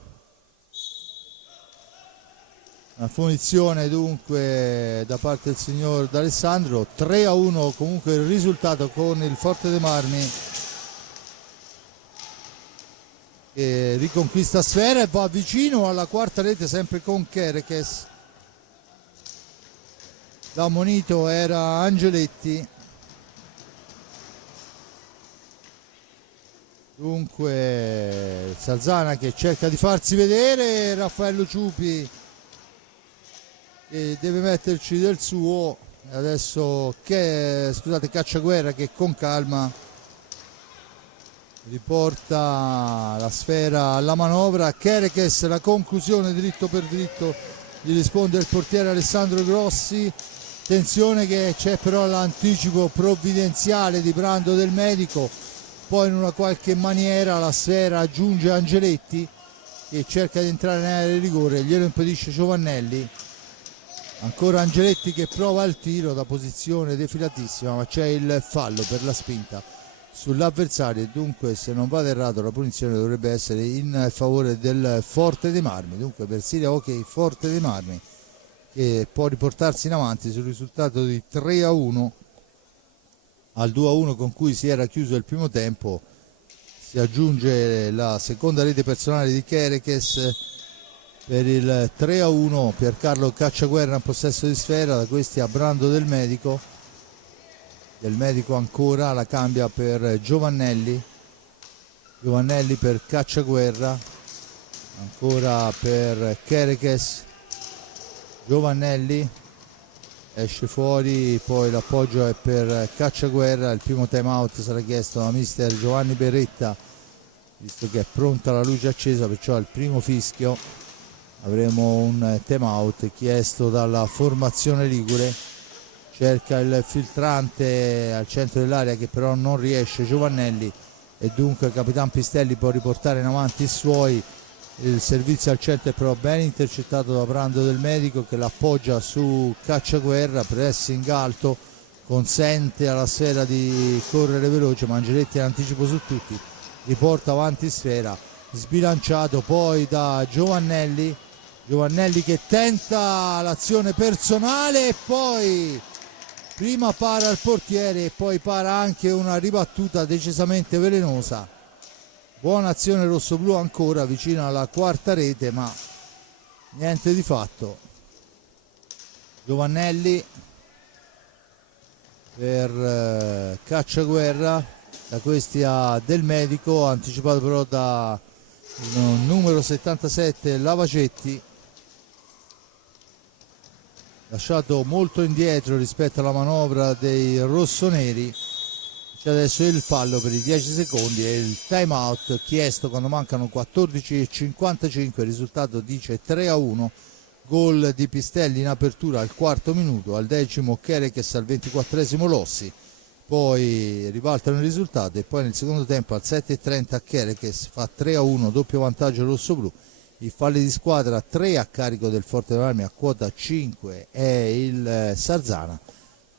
punizione dunque da parte del signor D'Alessandro. 3-1 comunque il risultato, con il Forte dei Marmi che riconquista sfera e va vicino alla quarta rete, sempre con Kerekes. L'ammonito era Angeletti. Dunque Sarzana che cerca di farsi vedere, Raffaello Ciupi che deve metterci del suo, adesso Cacciaguerra che con calma riporta la sfera alla manovra. Kerekes, la conclusione dritto per dritto, gli risponde il portiere Alessandro Grossi. Attenzione che c'è però l'anticipo provvidenziale di Brando del Medico, poi in una qualche maniera la sfera aggiunge Angeletti che cerca di entrare nell'area di rigore, glielo impedisce Giovannelli. Ancora Angeletti che prova il tiro da posizione defilatissima, ma c'è il fallo per la spinta sull'avversario e dunque, se non vado errato, la punizione dovrebbe essere in favore del Forte dei Marmi. Dunque per Siria Hockey Forte dei Marmi che può riportarsi in avanti sul risultato di 3-1 al 2-1 con cui si era chiuso il primo tempo. Si aggiunge la seconda rete personale di Kerekes per il 3-1. Piercarlo Cacciaguerra in possesso di sfera, da questi a Brando del Medico ancora, la cambia per Giovannelli per Cacciaguerra, ancora per Kerekes. Giovannelli esce fuori, poi l'appoggio è per Cacciaguerra. Il primo time out sarà chiesto da mister Giovanni Beretta, visto che è pronta la luce accesa, perciò al primo fischio avremo un time out chiesto dalla formazione ligure. Cerca il filtrante al centro dell'area che però non riesce Giovannelli e dunque il Capitan Pistelli può riportare in avanti i suoi. Il servizio al centro è però ben intercettato da Brando del Medico che l'appoggia su Cacciaguerra, pressing alto, consente alla sfera di correre veloce, ma Angeletti in anticipo su tutti, riporta avanti sfera, sbilanciato poi da Giovannelli che tenta l'azione personale e poi prima para il portiere e poi para anche una ribattuta decisamente velenosa. Buona azione rossoblu ancora vicino alla quarta rete, ma niente di fatto. Giovannelli per Cacciaguerra, da questi a Del Medico, anticipato però da numero 77 Lavacetti, lasciato molto indietro rispetto alla manovra dei rossoneri. C'è adesso il fallo per i 10 secondi e il time out chiesto quando mancano 14:55. Il risultato dice 3-1, gol di Pistelli in apertura al quarto minuto, al decimo Kerekes, al 24esimo Lossi, poi ribaltano il risultato e poi nel secondo tempo al 7:30 Kerekes fa 3-1, doppio vantaggio rossoblu. I falli di squadra 3 a carico del Forte dei Marmi, a quota 5 è il Sarzana,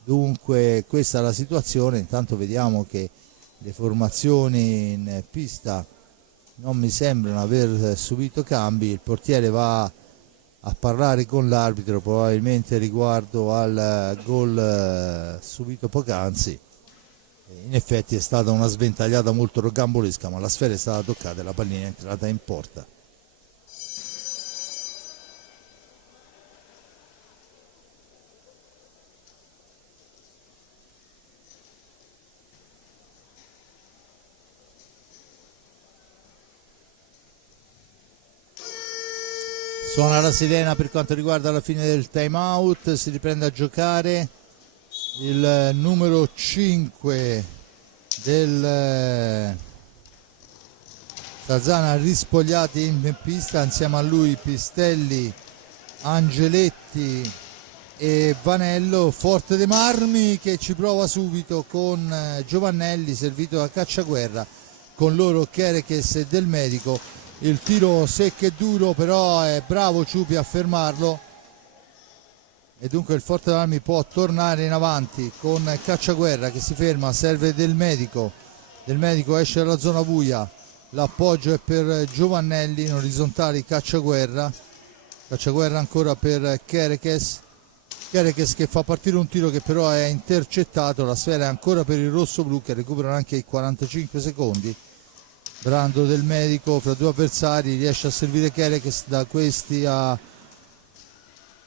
Dunque questa è la situazione. Intanto vediamo che le formazioni in pista non mi sembrano aver subito cambi. Il portiere va a parlare con l'arbitro probabilmente riguardo al gol subito poc'anzi. In effetti è stata una sventagliata molto rocambolesca, ma la sfera è stata toccata e la pallina è entrata in porta. Suona la sirena per quanto riguarda la fine del time out, si riprende a giocare il numero 5 del Sarzana, Rispogliati in pista, insieme a lui Pistelli, Angeletti e Vanello. Forte dei Marmi che ci prova subito con Giovannelli, servito da Cacciaguerra, con loro Chereches e Del Medico. Il tiro secco e duro, però è bravo Ciupi a fermarlo, e dunque il Forte dei Marmi può tornare in avanti con Cacciaguerra che si ferma, serve Del Medico esce dalla zona buia, l'appoggio è per Giovannelli, in orizzontali Cacciaguerra ancora per Chereches che fa partire un tiro che però è intercettato. La sfera è ancora per il rossoblu che recuperano anche i 45 secondi. Brando Del Medico fra due avversari riesce a servire Chereches, da questi a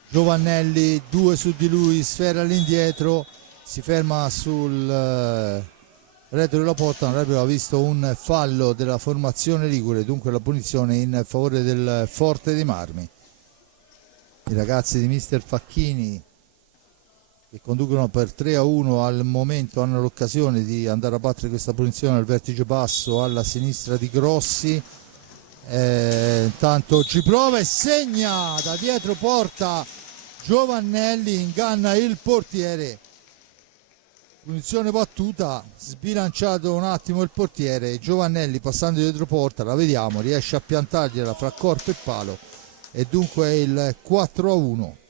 Giovannelli, due su di lui, sfera all'indietro, si ferma sul retro della porta. Non avrebbe visto un fallo della formazione ligure, dunque la punizione in favore del Forte dei Marmi. I ragazzi di mister Facchini, che conducono per 3-1 al momento, hanno l'occasione di andare a battere questa punizione al vertice basso alla sinistra di Grossi. Intanto ci prova e segna da dietro porta Giovannelli, inganna il portiere. Punizione battuta, sbilanciato un attimo il portiere. Giovannelli, passando dietro porta, la vediamo, riesce a piantargliela fra corpo e palo, e dunque è il 4-1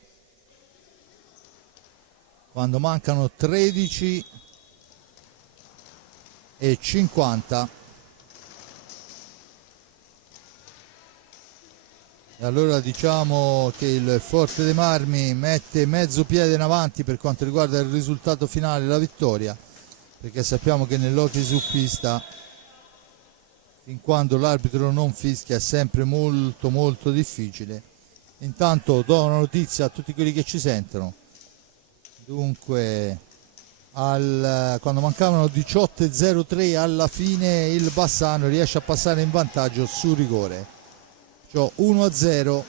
quando mancano 13 e 50. E allora diciamo che il Forte dei Marmi mette mezzo piede in avanti per quanto riguarda il risultato finale, la vittoria, perché sappiamo che nell'hockey su pista, fin quando l'arbitro non fischia, è sempre molto molto difficile. Intanto do una notizia a tutti quelli che ci sentono. Dunque quando mancavano 18:03 alla fine, il Bassano riesce a passare in vantaggio su rigore, cioè 1-0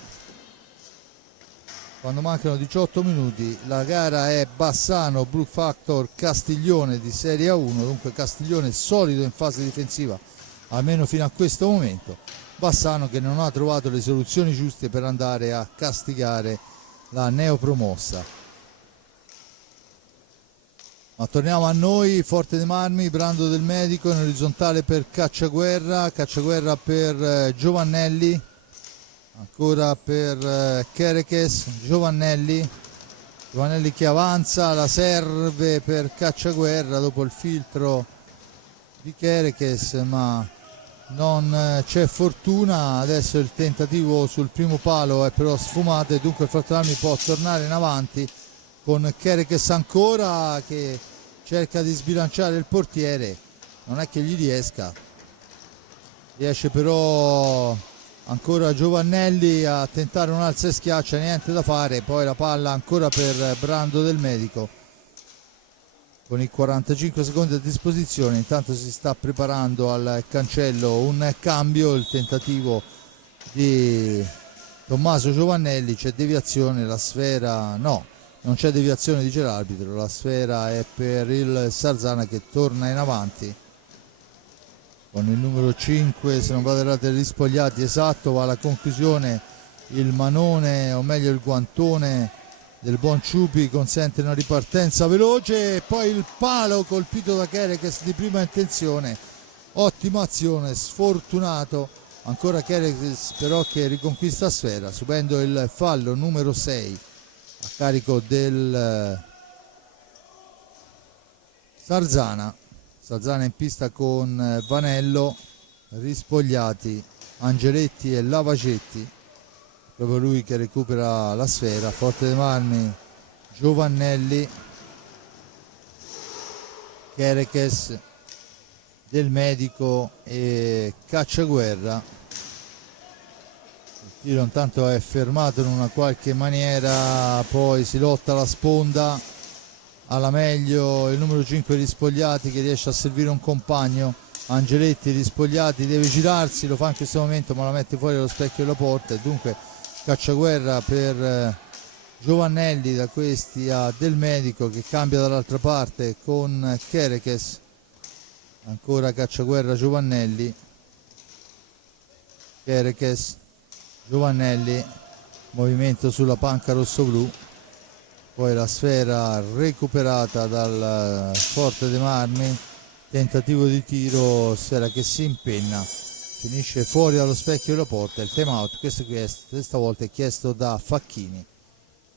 quando mancano 18 minuti. La gara è Bassano Blue Factor Castiglione di Serie A1, dunque Castiglione solido in fase difensiva almeno fino a questo momento. Bassano che non ha trovato le soluzioni giuste per andare a castigare la neopromossa. Ma torniamo a noi. Forte dei Marmi, Brando Del Medico in orizzontale per Cacciaguerra per Giovannelli, ancora per Chereches, Giovannelli che avanza, la serve per Cacciaguerra dopo il filtro di Chereches, ma non c'è fortuna. Adesso il tentativo sul primo palo è però sfumato, e dunque il Forte dei Marmi può tornare in avanti con Chereches ancora, che cerca di sbilanciare il portiere, non è che gli riesce però ancora Giovannelli a tentare un alza e schiaccia, niente da fare. Poi la palla ancora per Brando Del Medico con i 45 secondi a disposizione. Intanto si sta preparando al cancello un cambio, il tentativo di Tommaso Giovannelli, c'è deviazione, la sfera no, non c'è deviazione, dice l'arbitro, la sfera è per il Sarzana che torna in avanti con il numero 5, se non vado errato, Rispogliati, esatto. Va alla conclusione il manone, o meglio il guantone del buon Ciupi, consente una ripartenza veloce, e poi il palo colpito da Chereches di prima intenzione. Ottima azione, sfortunato ancora Chereches però, che riconquista sfera subendo il fallo numero 6 a carico del Sarzana in pista con Vanello, Rispogliati, Angeletti e Lavacetti, proprio lui che recupera la sfera. Forte dei Marmi, Giovannelli, Chereches, Del Medico e Cacciaguerra. Il tiro intanto è fermato in una qualche maniera, poi si lotta alla sponda, alla meglio il numero 5 Rispogliati che riesce a servire un compagno. Angeletti, Rispogliati, deve girarsi, lo fa in questo momento ma la mette fuori dallo specchio della porta, e dunque Cacciaguerra per Giovannelli, da questi a Del Medico che cambia dall'altra parte con Chereches. Ancora Cacciaguerra, Giovannelli, Chereches, Giovannelli, movimento sulla panca rosso-blu, poi la sfera recuperata dal Forte dei Marmi, tentativo di tiro, sfera che si impenna, finisce fuori dallo specchio della porta. Il time out questa volta è chiesto da Facchini.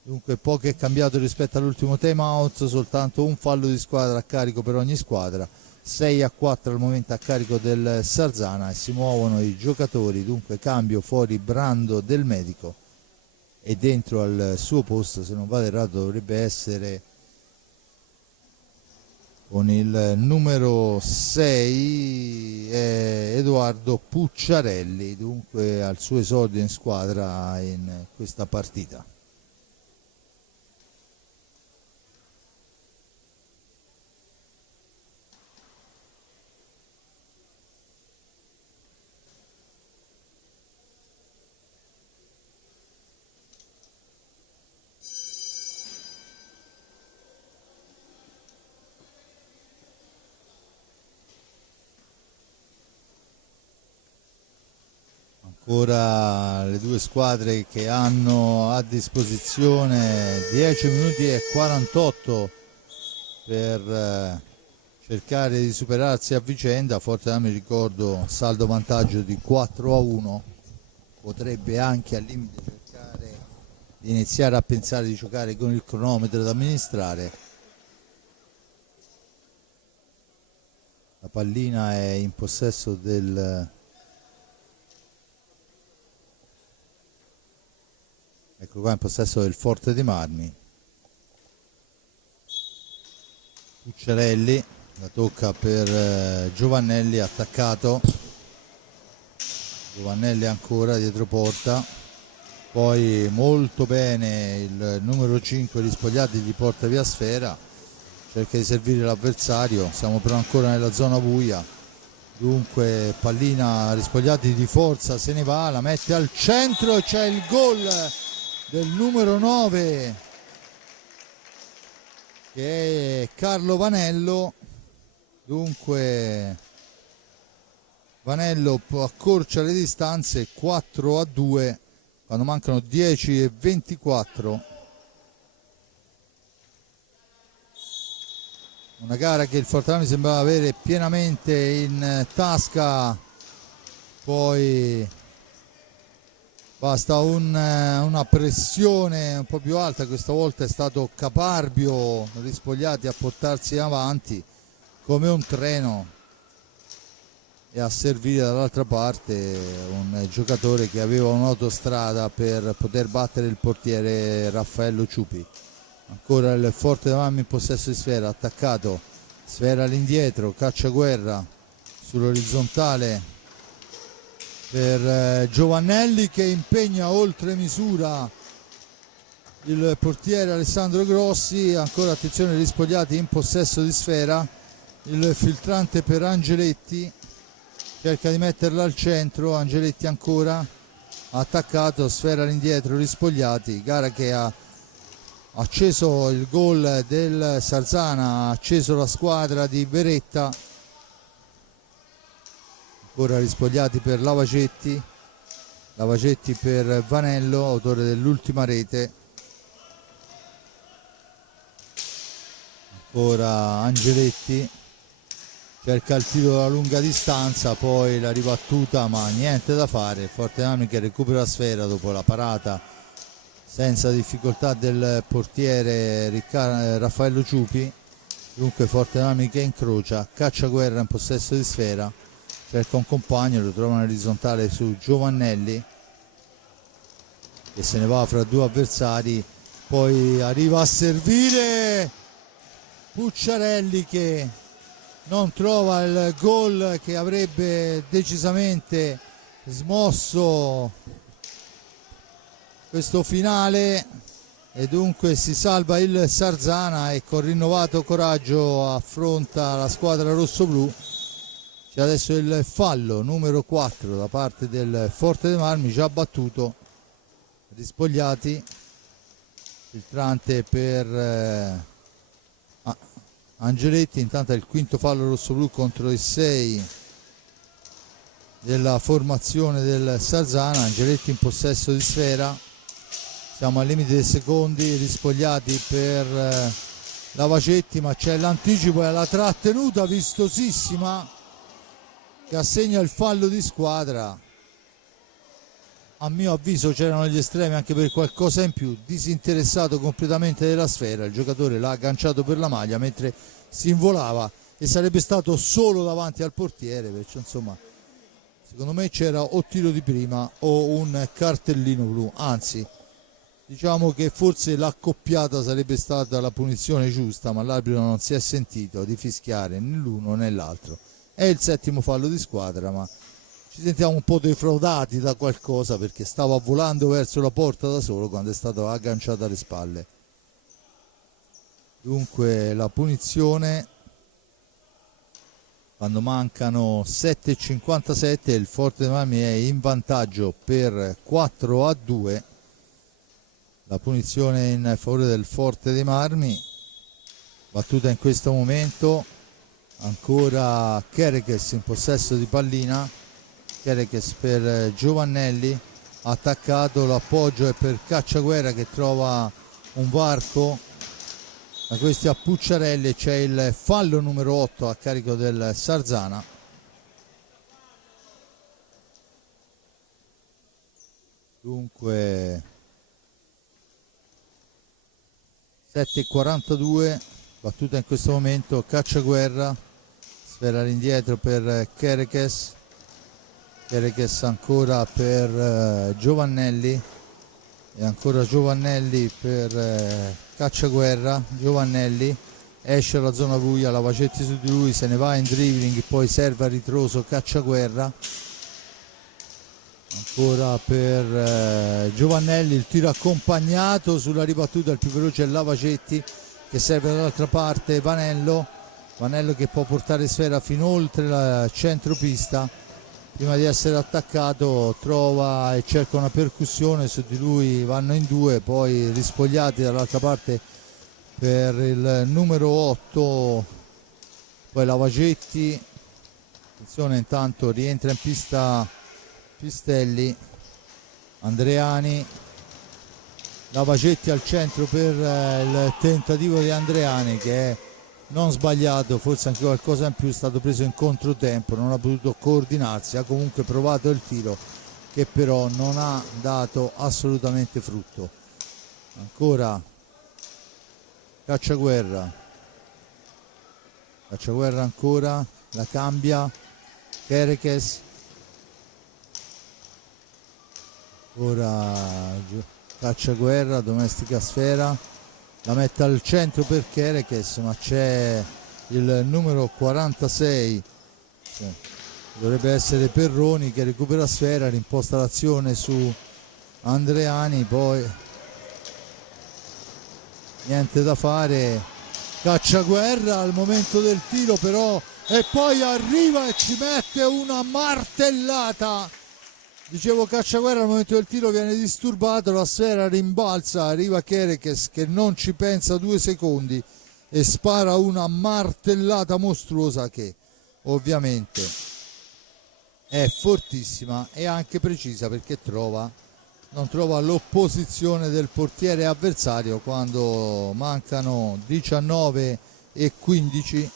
Dunque poco è cambiato rispetto all'ultimo time out, soltanto un fallo di squadra a carico per ogni squadra, 6-4 al momento a carico del Sarzana, e si muovono i giocatori. Dunque cambio fuori Brando, Del Medico, e dentro al suo posto, se non vado errato, dovrebbe essere con il numero 6 Edoardo Pucciarelli, dunque al suo esordio in squadra in questa partita. Ora le due squadre che hanno a disposizione 10 minuti e 48 per cercare di superarsi a vicenda. Forte Marmi, ricordo, saldo vantaggio di 4-1, potrebbe anche al limite cercare di iniziare a pensare di giocare con il cronometro da amministrare. La pallina è in possesso del... Ecco qua, in possesso del Forte dei Marmi. Pucciarelli, la tocca per Giovannelli, attaccato. Giovannelli ancora dietro porta. Poi molto bene il numero 5 Rispogliati, gli porta via sfera. Cerca di servire l'avversario, siamo però ancora nella zona buia. Dunque pallina, Rispogliati di forza, se ne va, la mette al centro e c'è il gol del numero 9 che è Carlo Vanello. Dunque Vanello accorcia le distanze, 4-2 quando mancano 10:24. Una gara che il Forte Marmi sembrava avere pienamente in tasca, poi basta una pressione un po' più alta. Questa volta è stato caparbio Rispogliati a portarsi avanti come un treno e a servire dall'altra parte un giocatore che aveva un'autostrada per poter battere il portiere Raffaello Ciupi. Ancora il Forte dei Marmi in possesso di sfera, attaccato, sfera all'indietro, Cacciaguerra sull'orizzontale per Giovannelli che impegna oltre misura il portiere Alessandro Grossi. Ancora attenzione, Rispogliati in possesso di sfera, il filtrante per Angeletti, cerca di metterla al centro, Angeletti ancora attaccato, sfera all'indietro, Rispogliati. Gara che ha acceso il gol del Sarzana, ha acceso la squadra di Beretta. Ora Rispogliati per Lavacetti, Lavacetti per Vanello, autore dell'ultima rete. Ancora Angeletti, cerca il tiro dalla lunga distanza, poi la ribattuta, ma niente da fare. Forte Marmi che recupera la sfera dopo la parata senza difficoltà del portiere Raffaello Ciupi. Dunque Forte dei Marmi che incrocia, Cacciaguerra in possesso di sfera, cerca un compagno, lo trova in orizzontale su Giovannelli che se ne va fra due avversari, poi arriva a servire Pucciarelli che non trova il gol che avrebbe decisamente smosso questo finale, e dunque si salva il Sarzana e con rinnovato coraggio affronta la squadra rossoblù. C'è adesso il fallo numero 4 da parte del Forte dei Marmi, già battuto, rispogliati, filtrante per Angeletti. Intanto è il quinto fallo rossoblù contro i 6 della formazione del Sarzana. Angeletti in possesso di sfera, siamo al limite dei secondi, rispogliati per Lavacetti, ma c'è l'anticipo e la trattenuta vistosissima che assegna il fallo di squadra. A mio avviso c'erano gli estremi anche per qualcosa in più, disinteressato completamente della sfera, il giocatore l'ha agganciato per la maglia mentre si involava e sarebbe stato solo davanti al portiere, perciò insomma secondo me c'era o tiro di prima o un cartellino blu, anzi diciamo che forse l'accoppiata sarebbe stata la punizione giusta, ma l'arbitro non si è sentito di fischiare né l'uno né l'altro. È il settimo fallo di squadra, ma ci sentiamo un po' defraudati da qualcosa perché stava volando verso la porta da solo quando è stato agganciato alle spalle. Dunque la punizione, quando mancano 7,57, il Forte dei Marmi è in vantaggio per 4-2. La punizione in favore del Forte dei Marmi, battuta in questo momento, ancora Kerekes in possesso di pallina, Kerekes per Giovannelli, attaccato, l'appoggio è per Cacciaguerra che trova un varco, da questi a Pucciarelli. C'è il fallo numero 8 a carico del Sarzana. Dunque 7,42, battuta in questo momento Cacciaguerra, sfera all'indietro per Kerekes, Kerekes ancora per Giovannelli e ancora Giovannelli per Cacciaguerra. Giovannelli esce alla zona buia, Lavacetti su di lui, se ne va in dribbling, poi serve a ritroso Cacciaguerra, ancora per Giovannelli, il tiro accompagnato sulla ribattuta, il più veloce è Lavacetti che serve dall'altra parte Vanello che può portare sfera fin oltre la centropista, prima di essere attaccato trova e cerca una percussione, su di lui vanno in due, poi rispogliati dall'altra parte per il numero 8, poi Lavacetti, attenzione, intanto rientra in pista Pistelli, Andreani, Lavacetti al centro per il tentativo di Andreani che è non sbagliato, forse anche qualcosa in più, è stato preso in controtempo, non ha potuto coordinarsi, ha comunque provato il tiro che però non ha dato assolutamente frutto. Ancora Cacciaguerra ancora, la cambia Kerekes, ora Cacciaguerra, domestica sfera, la mette al centro per Kerekes, ma c'è il numero 46, dovrebbe essere Perroni, che recupera sfera, rimposta l'azione su Andreani, poi niente da fare, Cacciaguerra al momento del tiro però, e poi arriva e ci mette una martellata. Dicevo, Cacciaguerra al momento del tiro viene disturbato, la sfera rimbalza, arriva Kerekes che non ci pensa 2 secondi e spara una martellata mostruosa che ovviamente è fortissima e anche precisa, perché non trova l'opposizione del portiere avversario quando mancano 19 e 15.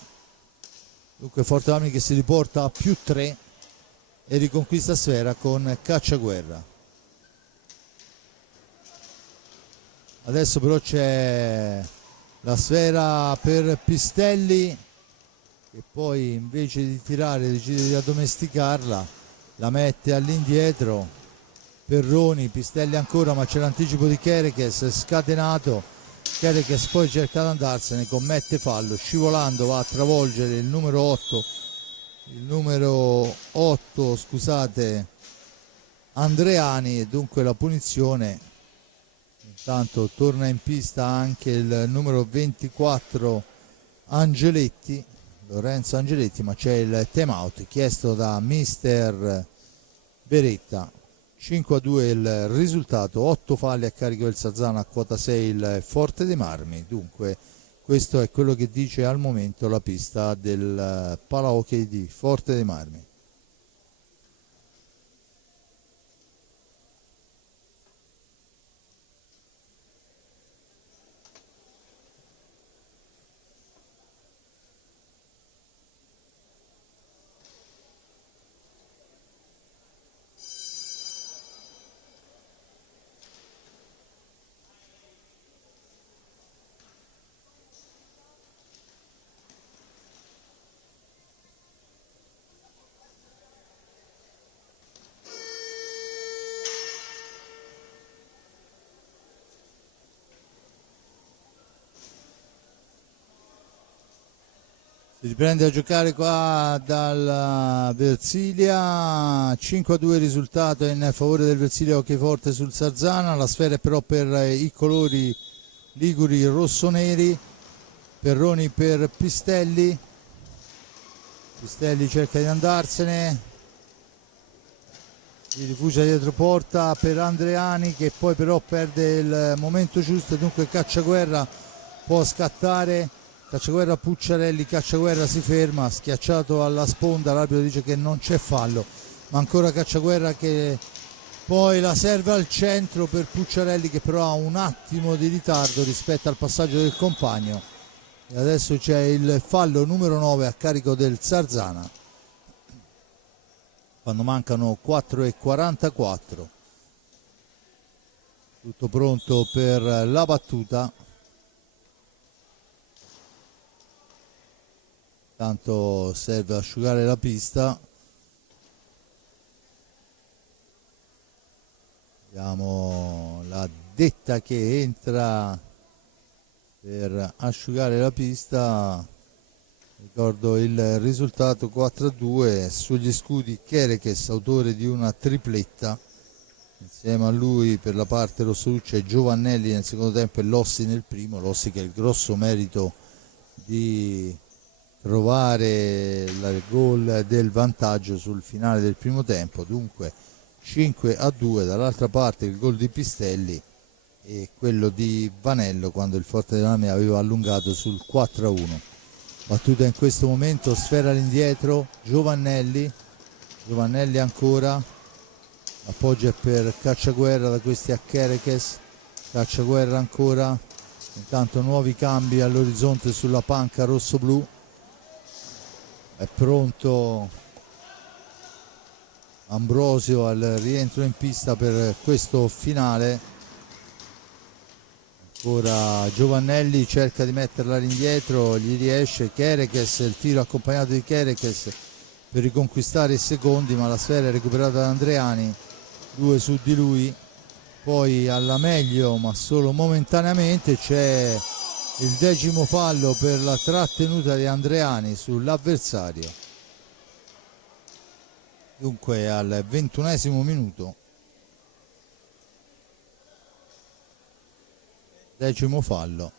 Dunque Forte dei Marmi che si riporta a più 3 e riconquista sfera con Cacciaguerra. Adesso però c'è la sfera per Pistelli, che poi invece di tirare decide di addomesticarla, la mette all'indietro. Perroni, Pistelli ancora, ma c'è l'anticipo di Kerekes scatenato. Kerekes poi cerca di andarsene, commette fallo, scivolando va a travolgere il numero 8, scusate, Andreani, e dunque la punizione. Intanto torna in pista anche il numero 24 Angeletti, Lorenzo Angeletti, ma c'è il time out chiesto da mister Beretta. 5-2 il risultato, 8 falli a carico del Sarzana, a quota 6 il Forte dei Marmi. Dunque questo è quello che dice al momento la pista del Palahockey di Forte dei Marmi. Si riprende a giocare qua dal Versilia, 5-2 risultato in favore del Versilia Hockey Forte sul Sarzana. La sfera è però per i colori liguri rossoneri. Perroni per Pistelli, Pistelli cerca di andarsene, si rifugia dietro porta per Andreani, che poi però perde il momento giusto, dunque Cacciaguerra può scattare. Cacciaguerra Pucciarelli, Cacciaguerra si ferma, schiacciato alla sponda, l'arbitro dice che non c'è fallo, ma ancora Cacciaguerra che poi la serve al centro per Pucciarelli, che però ha un attimo di ritardo rispetto al passaggio del compagno. E adesso c'è il fallo numero 9 a carico del Sarzana, quando mancano 4:44. Tutto pronto per la battuta. Tanto serve asciugare la pista. Vediamo la detta che entra per asciugare la pista. Ricordo il risultato 4-2 sugli scudi Kerekes, autore di una tripletta. Insieme a lui per la parte rossoluccia è Giovannelli nel secondo tempo e Lossi nel primo. Lossi che ha il grosso merito di trovare il gol del vantaggio sul finale del primo tempo. Dunque 5-2, dall'altra parte il gol di Pistelli e quello di Vanello quando il Forte dei Marmi aveva allungato sul 4-1. Battuta in questo momento, sfera all'indietro, Giovannelli ancora, appoggia per Cacciaguerra, da questi a Kerekes, Cacciaguerra ancora, intanto nuovi cambi all'orizzonte sulla panca rosso-blu. È pronto Ambrosio al rientro in pista per questo finale. Ancora Giovannelli cerca di metterla all'indietro, gli riesce. Kerekes, il tiro accompagnato di Kerekes per riconquistare i secondi, ma la sfera è recuperata da Andreani, 2 su di lui. Poi alla meglio, ma solo momentaneamente, c'è il 10° fallo per la trattenuta di Andreani sull'avversario. Dunque al 21° minuto, 10° fallo.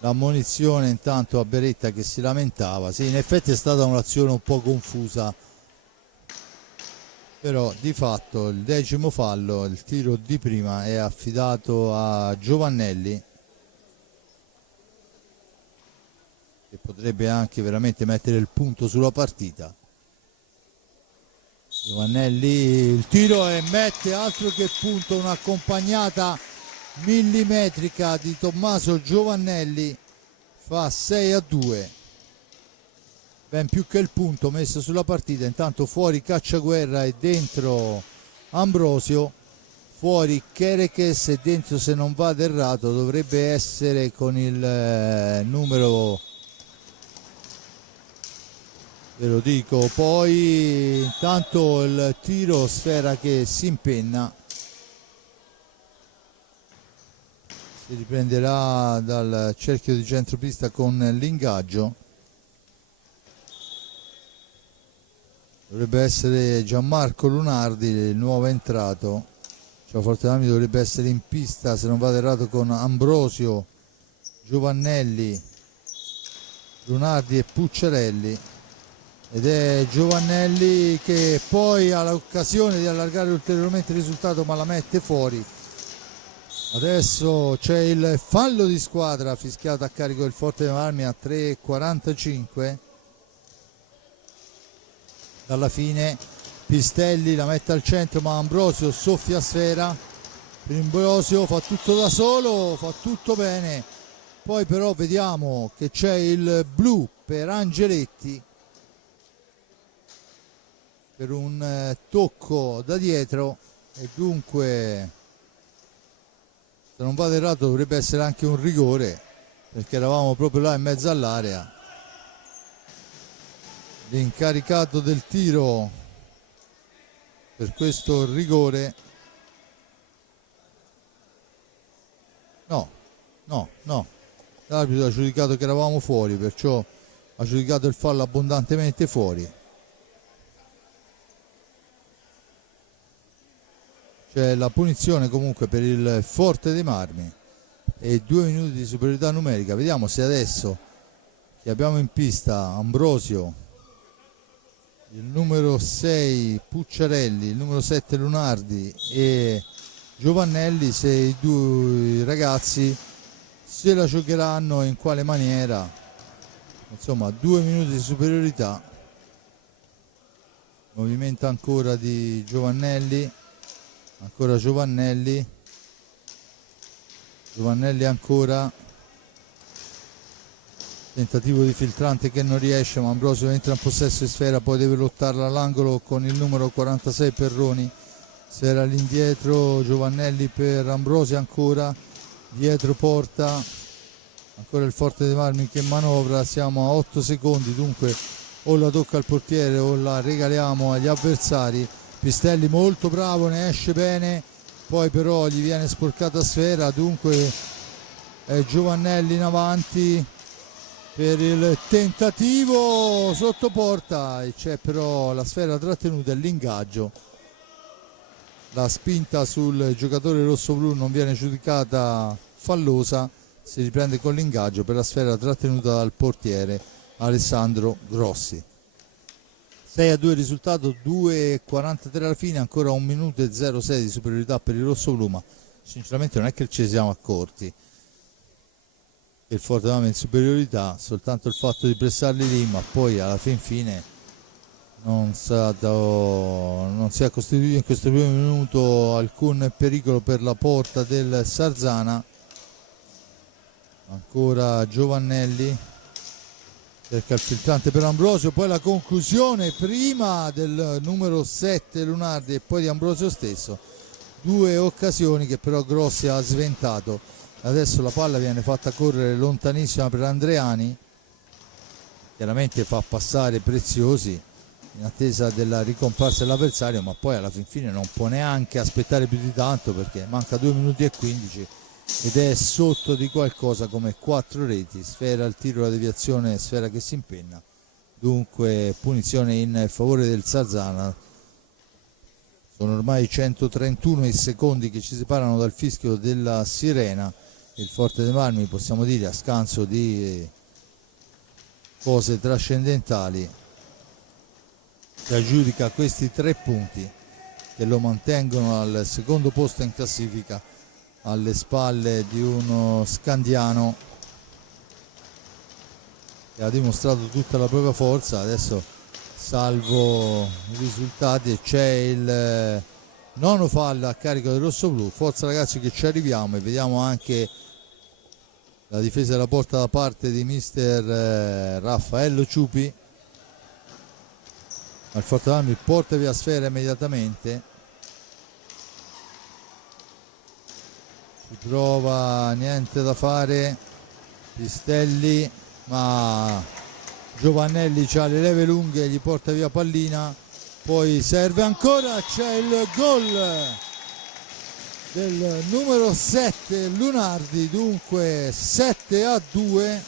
L'ammonizione intanto a Beretta che si lamentava. Sì, in effetti è stata un'azione un po' confusa, però di fatto il 10° fallo, il tiro di prima, è affidato a Giovannelli, che potrebbe anche veramente mettere il punto sulla partita. Giovannelli, il tiro, e mette, altro che punto, un'accompagnata millimetrica di Tommaso Giovannelli, fa 6-2, ben più che il punto messo sulla partita. Intanto fuori Cacciaguerra e dentro Ambrosio. fuori Kerekes e dentro, se non vado errato, dovrebbe essere con il numero, ve lo dico poi. Intanto il tiro Sfera che si impenna, si riprenderà dal cerchio di centropista con l'ingaggio. Dovrebbe essere Gianmarco Lunardi il nuovo entrato, cioè Forte dei Marmi dovrebbe essere in pista, se non vado errato, con Ambrosio, Giovannelli, Lunardi e Pucciarelli, ed è Giovannelli che poi ha l'occasione di allargare ulteriormente il risultato ma la mette fuori. Adesso c'è il fallo di squadra fischiato a carico del Forte dei Marmi a 3:45 dalla fine. Pistelli la mette al centro ma Ambrosio soffia Sfera per Ambrosio, fa tutto da solo, fa tutto bene, poi però vediamo che c'è il blu per Angeletti per un tocco da dietro, e dunque, se non vado errato, dovrebbe essere anche un rigore, perché eravamo proprio là in mezzo all'area. L'incaricato del tiro per questo rigore, no, l'arbitro ha giudicato che eravamo fuori, perciò ha giudicato il fallo abbondantemente fuori. C'è la punizione comunque per il Forte dei Marmi e 2 minuti di superiorità numerica. Vediamo se adesso che abbiamo in pista Ambrosio, il numero 6 Pucciarelli, il numero 7 Lunardi e Giovannelli, se i due ragazzi se la giocheranno e in quale maniera. Insomma, 2 minuti di superiorità. Movimento ancora di Giovannelli, ancora Giovannelli ancora, tentativo di filtrante che non riesce, ma Ambrosio entra in possesso di Sfera, poi deve lottarla all'angolo con il numero 46 Perroni. Sfera all'indietro, Giovannelli per Ambrosio, ancora dietro porta, ancora il Forte dei Marmi che manovra. Siamo a 8 secondi, dunque o la tocca al portiere o la regaliamo agli avversari. Pistelli molto bravo, ne esce bene, poi però gli viene sporcata Sfera, dunque è Giovannelli in avanti per il tentativo sotto porta, e c'è però la Sfera trattenuta e l'ingaggio. La spinta sul giocatore rosso-blu non viene giudicata fallosa, si riprende con l'ingaggio per la Sfera trattenuta dal portiere Alessandro Grossi. 6-2 il risultato, 2:43 alla fine, ancora 1 minuto e 06 di superiorità per il rosso-blu, ma sinceramente non è che ci siamo accorti che il Forte dei Marmi in superiorità, soltanto il fatto di pressarli lì, ma poi alla fine non si è costituito in questo primo minuto alcun pericolo per la porta del Sarzana. Ancora Giovannelli cerca il filtrante per Ambrosio, poi la conclusione prima del numero 7 Lunardi e poi di Ambrosio stesso. 2 occasioni che però Grossi ha sventato. Adesso la palla viene fatta correre lontanissima per Andreani, chiaramente fa passare Preziosi in attesa della ricomparsa dell'avversario, ma poi alla fine non può neanche aspettare più di tanto, perché manca 2 minuti e 15 ed è sotto di qualcosa come 4 reti. Sfera il tiro, la deviazione, Sfera che si impenna, dunque punizione in favore del Sarzana. Sono ormai 131 i secondi che ci separano dal fischio della sirena. Il Forte dei Marmi, possiamo dire, a scanso di cose trascendentali, si aggiudica questi 3 punti che lo mantengono al secondo posto in classifica, alle spalle di uno Scandiano che ha dimostrato tutta la propria forza. Adesso, salvo i risultati, c'è il nono fallo a carico del rossoblu. Forza ragazzi che ci arriviamo, e vediamo anche la difesa della porta da parte di mister Raffaello Ciupi. Al Forte dei Marmi porta via Sfera immediatamente, si prova, niente da fare, Pistelli, ma Giovannelli c'ha le leve lunghe, gli porta via pallina, poi serve ancora, c'è il gol del numero 7 Lunardi, dunque 7-2,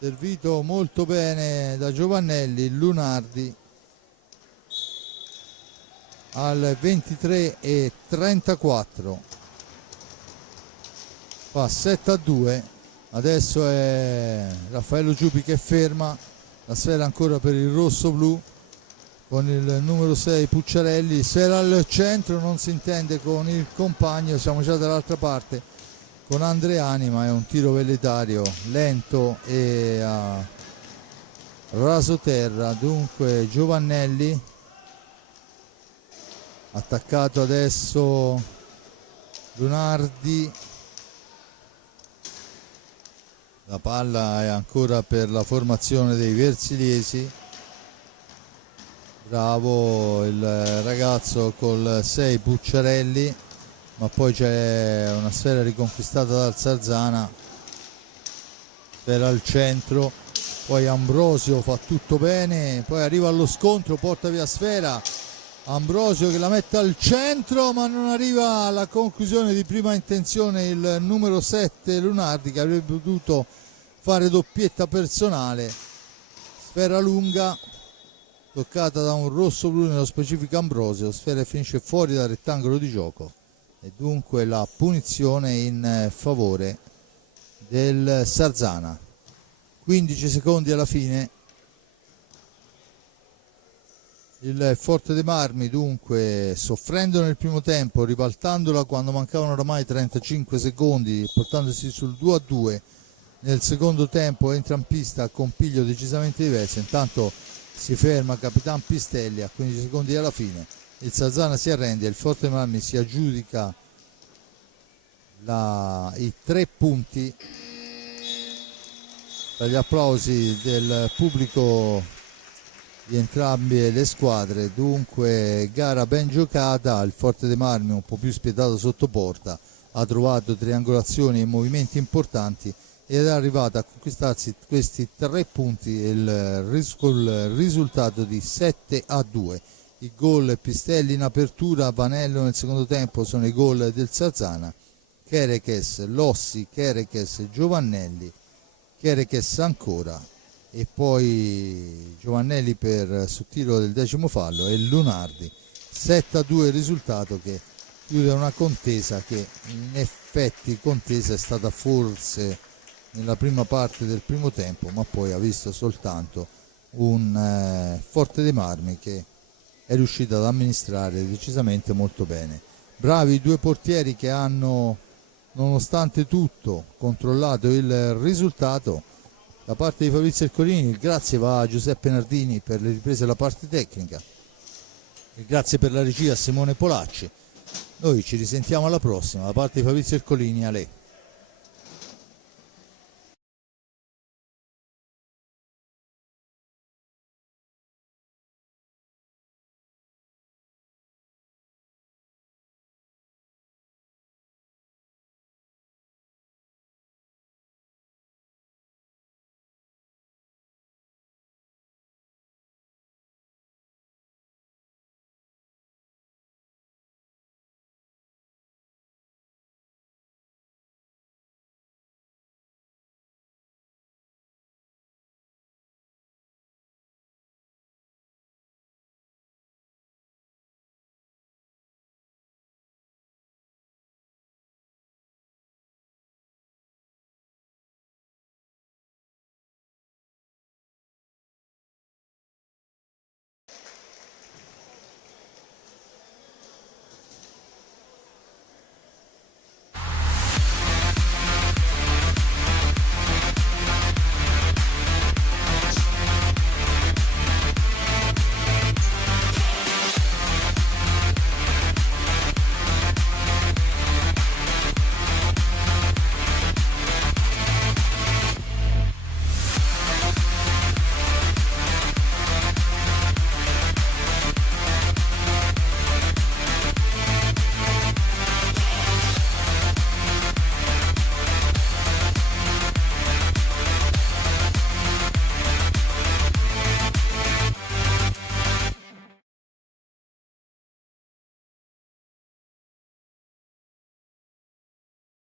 servito molto bene da Giovannelli. Lunardi al 23:34 fa 7-2. Adesso è Raffaello Ciupi che ferma la sfera ancora per il rosso blu con il numero 6 Pucciarelli, sfera al centro, non si intende con il compagno, siamo già dall'altra parte con Andreani, ma è un tiro velleitario lento e a raso terra. Dunque Giovannelli attaccato, adesso Lunardi, la palla è ancora per la formazione dei Versiliesi, bravo il ragazzo col 6 Pucciarelli, ma poi c'è una sfera riconquistata dal Sarzana, sfera al centro, poi Ambrosio fa tutto bene, poi arriva allo scontro, porta via sfera, Ambrosio che la mette al centro ma non arriva alla conclusione di prima intenzione il numero 7 Lunardi, che avrebbe potuto fare doppietta personale. Sfera lunga toccata da un rosso blu, nello specifico Ambrosio, sfera finisce fuori dal rettangolo di gioco e dunque la punizione in favore del Sarzana. 15 secondi alla fine. Il Forte dei Marmi dunque soffrendo nel primo tempo, ribaltandola quando mancavano oramai 35 secondi, portandosi sul 2-2 nel secondo tempo, entra in pista con piglio decisamente diverso. Intanto si ferma Capitan Pistelli a 15 secondi alla fine, il Sarzana si arrende, il Forte dei Marmi si aggiudica i 3 punti. Per gli applausi del pubblico di entrambe le squadre, dunque gara ben giocata, il Forte dei Marmi un po' più spietato sotto porta, ha trovato triangolazioni e movimenti importanti ed è arrivato a conquistarsi questi 3 punti, il risultato di 7-2. I gol Pistelli in apertura, Vanello nel secondo tempo sono i gol del Sarzana, Kerekes, Lossi, Kerekes, Giovannelli, Kerekes ancora e poi Giovannelli sul tiro del 10° fallo e Lunardi. 7-2 il risultato, che chiude una contesa che in effetti contesa è stata forse nella prima parte del primo tempo, ma poi ha visto soltanto un Forte dei Marmi che è riuscito ad amministrare decisamente molto bene. Bravi i 2 portieri che hanno nonostante tutto controllato il risultato. Da parte di Fabrizio Ercolini il grazie va a Giuseppe Nardini per le riprese della parte tecnica, il grazie per la regia a Simone Polacci. Noi ci risentiamo alla prossima. Da parte di Fabrizio Ercolini, Ale.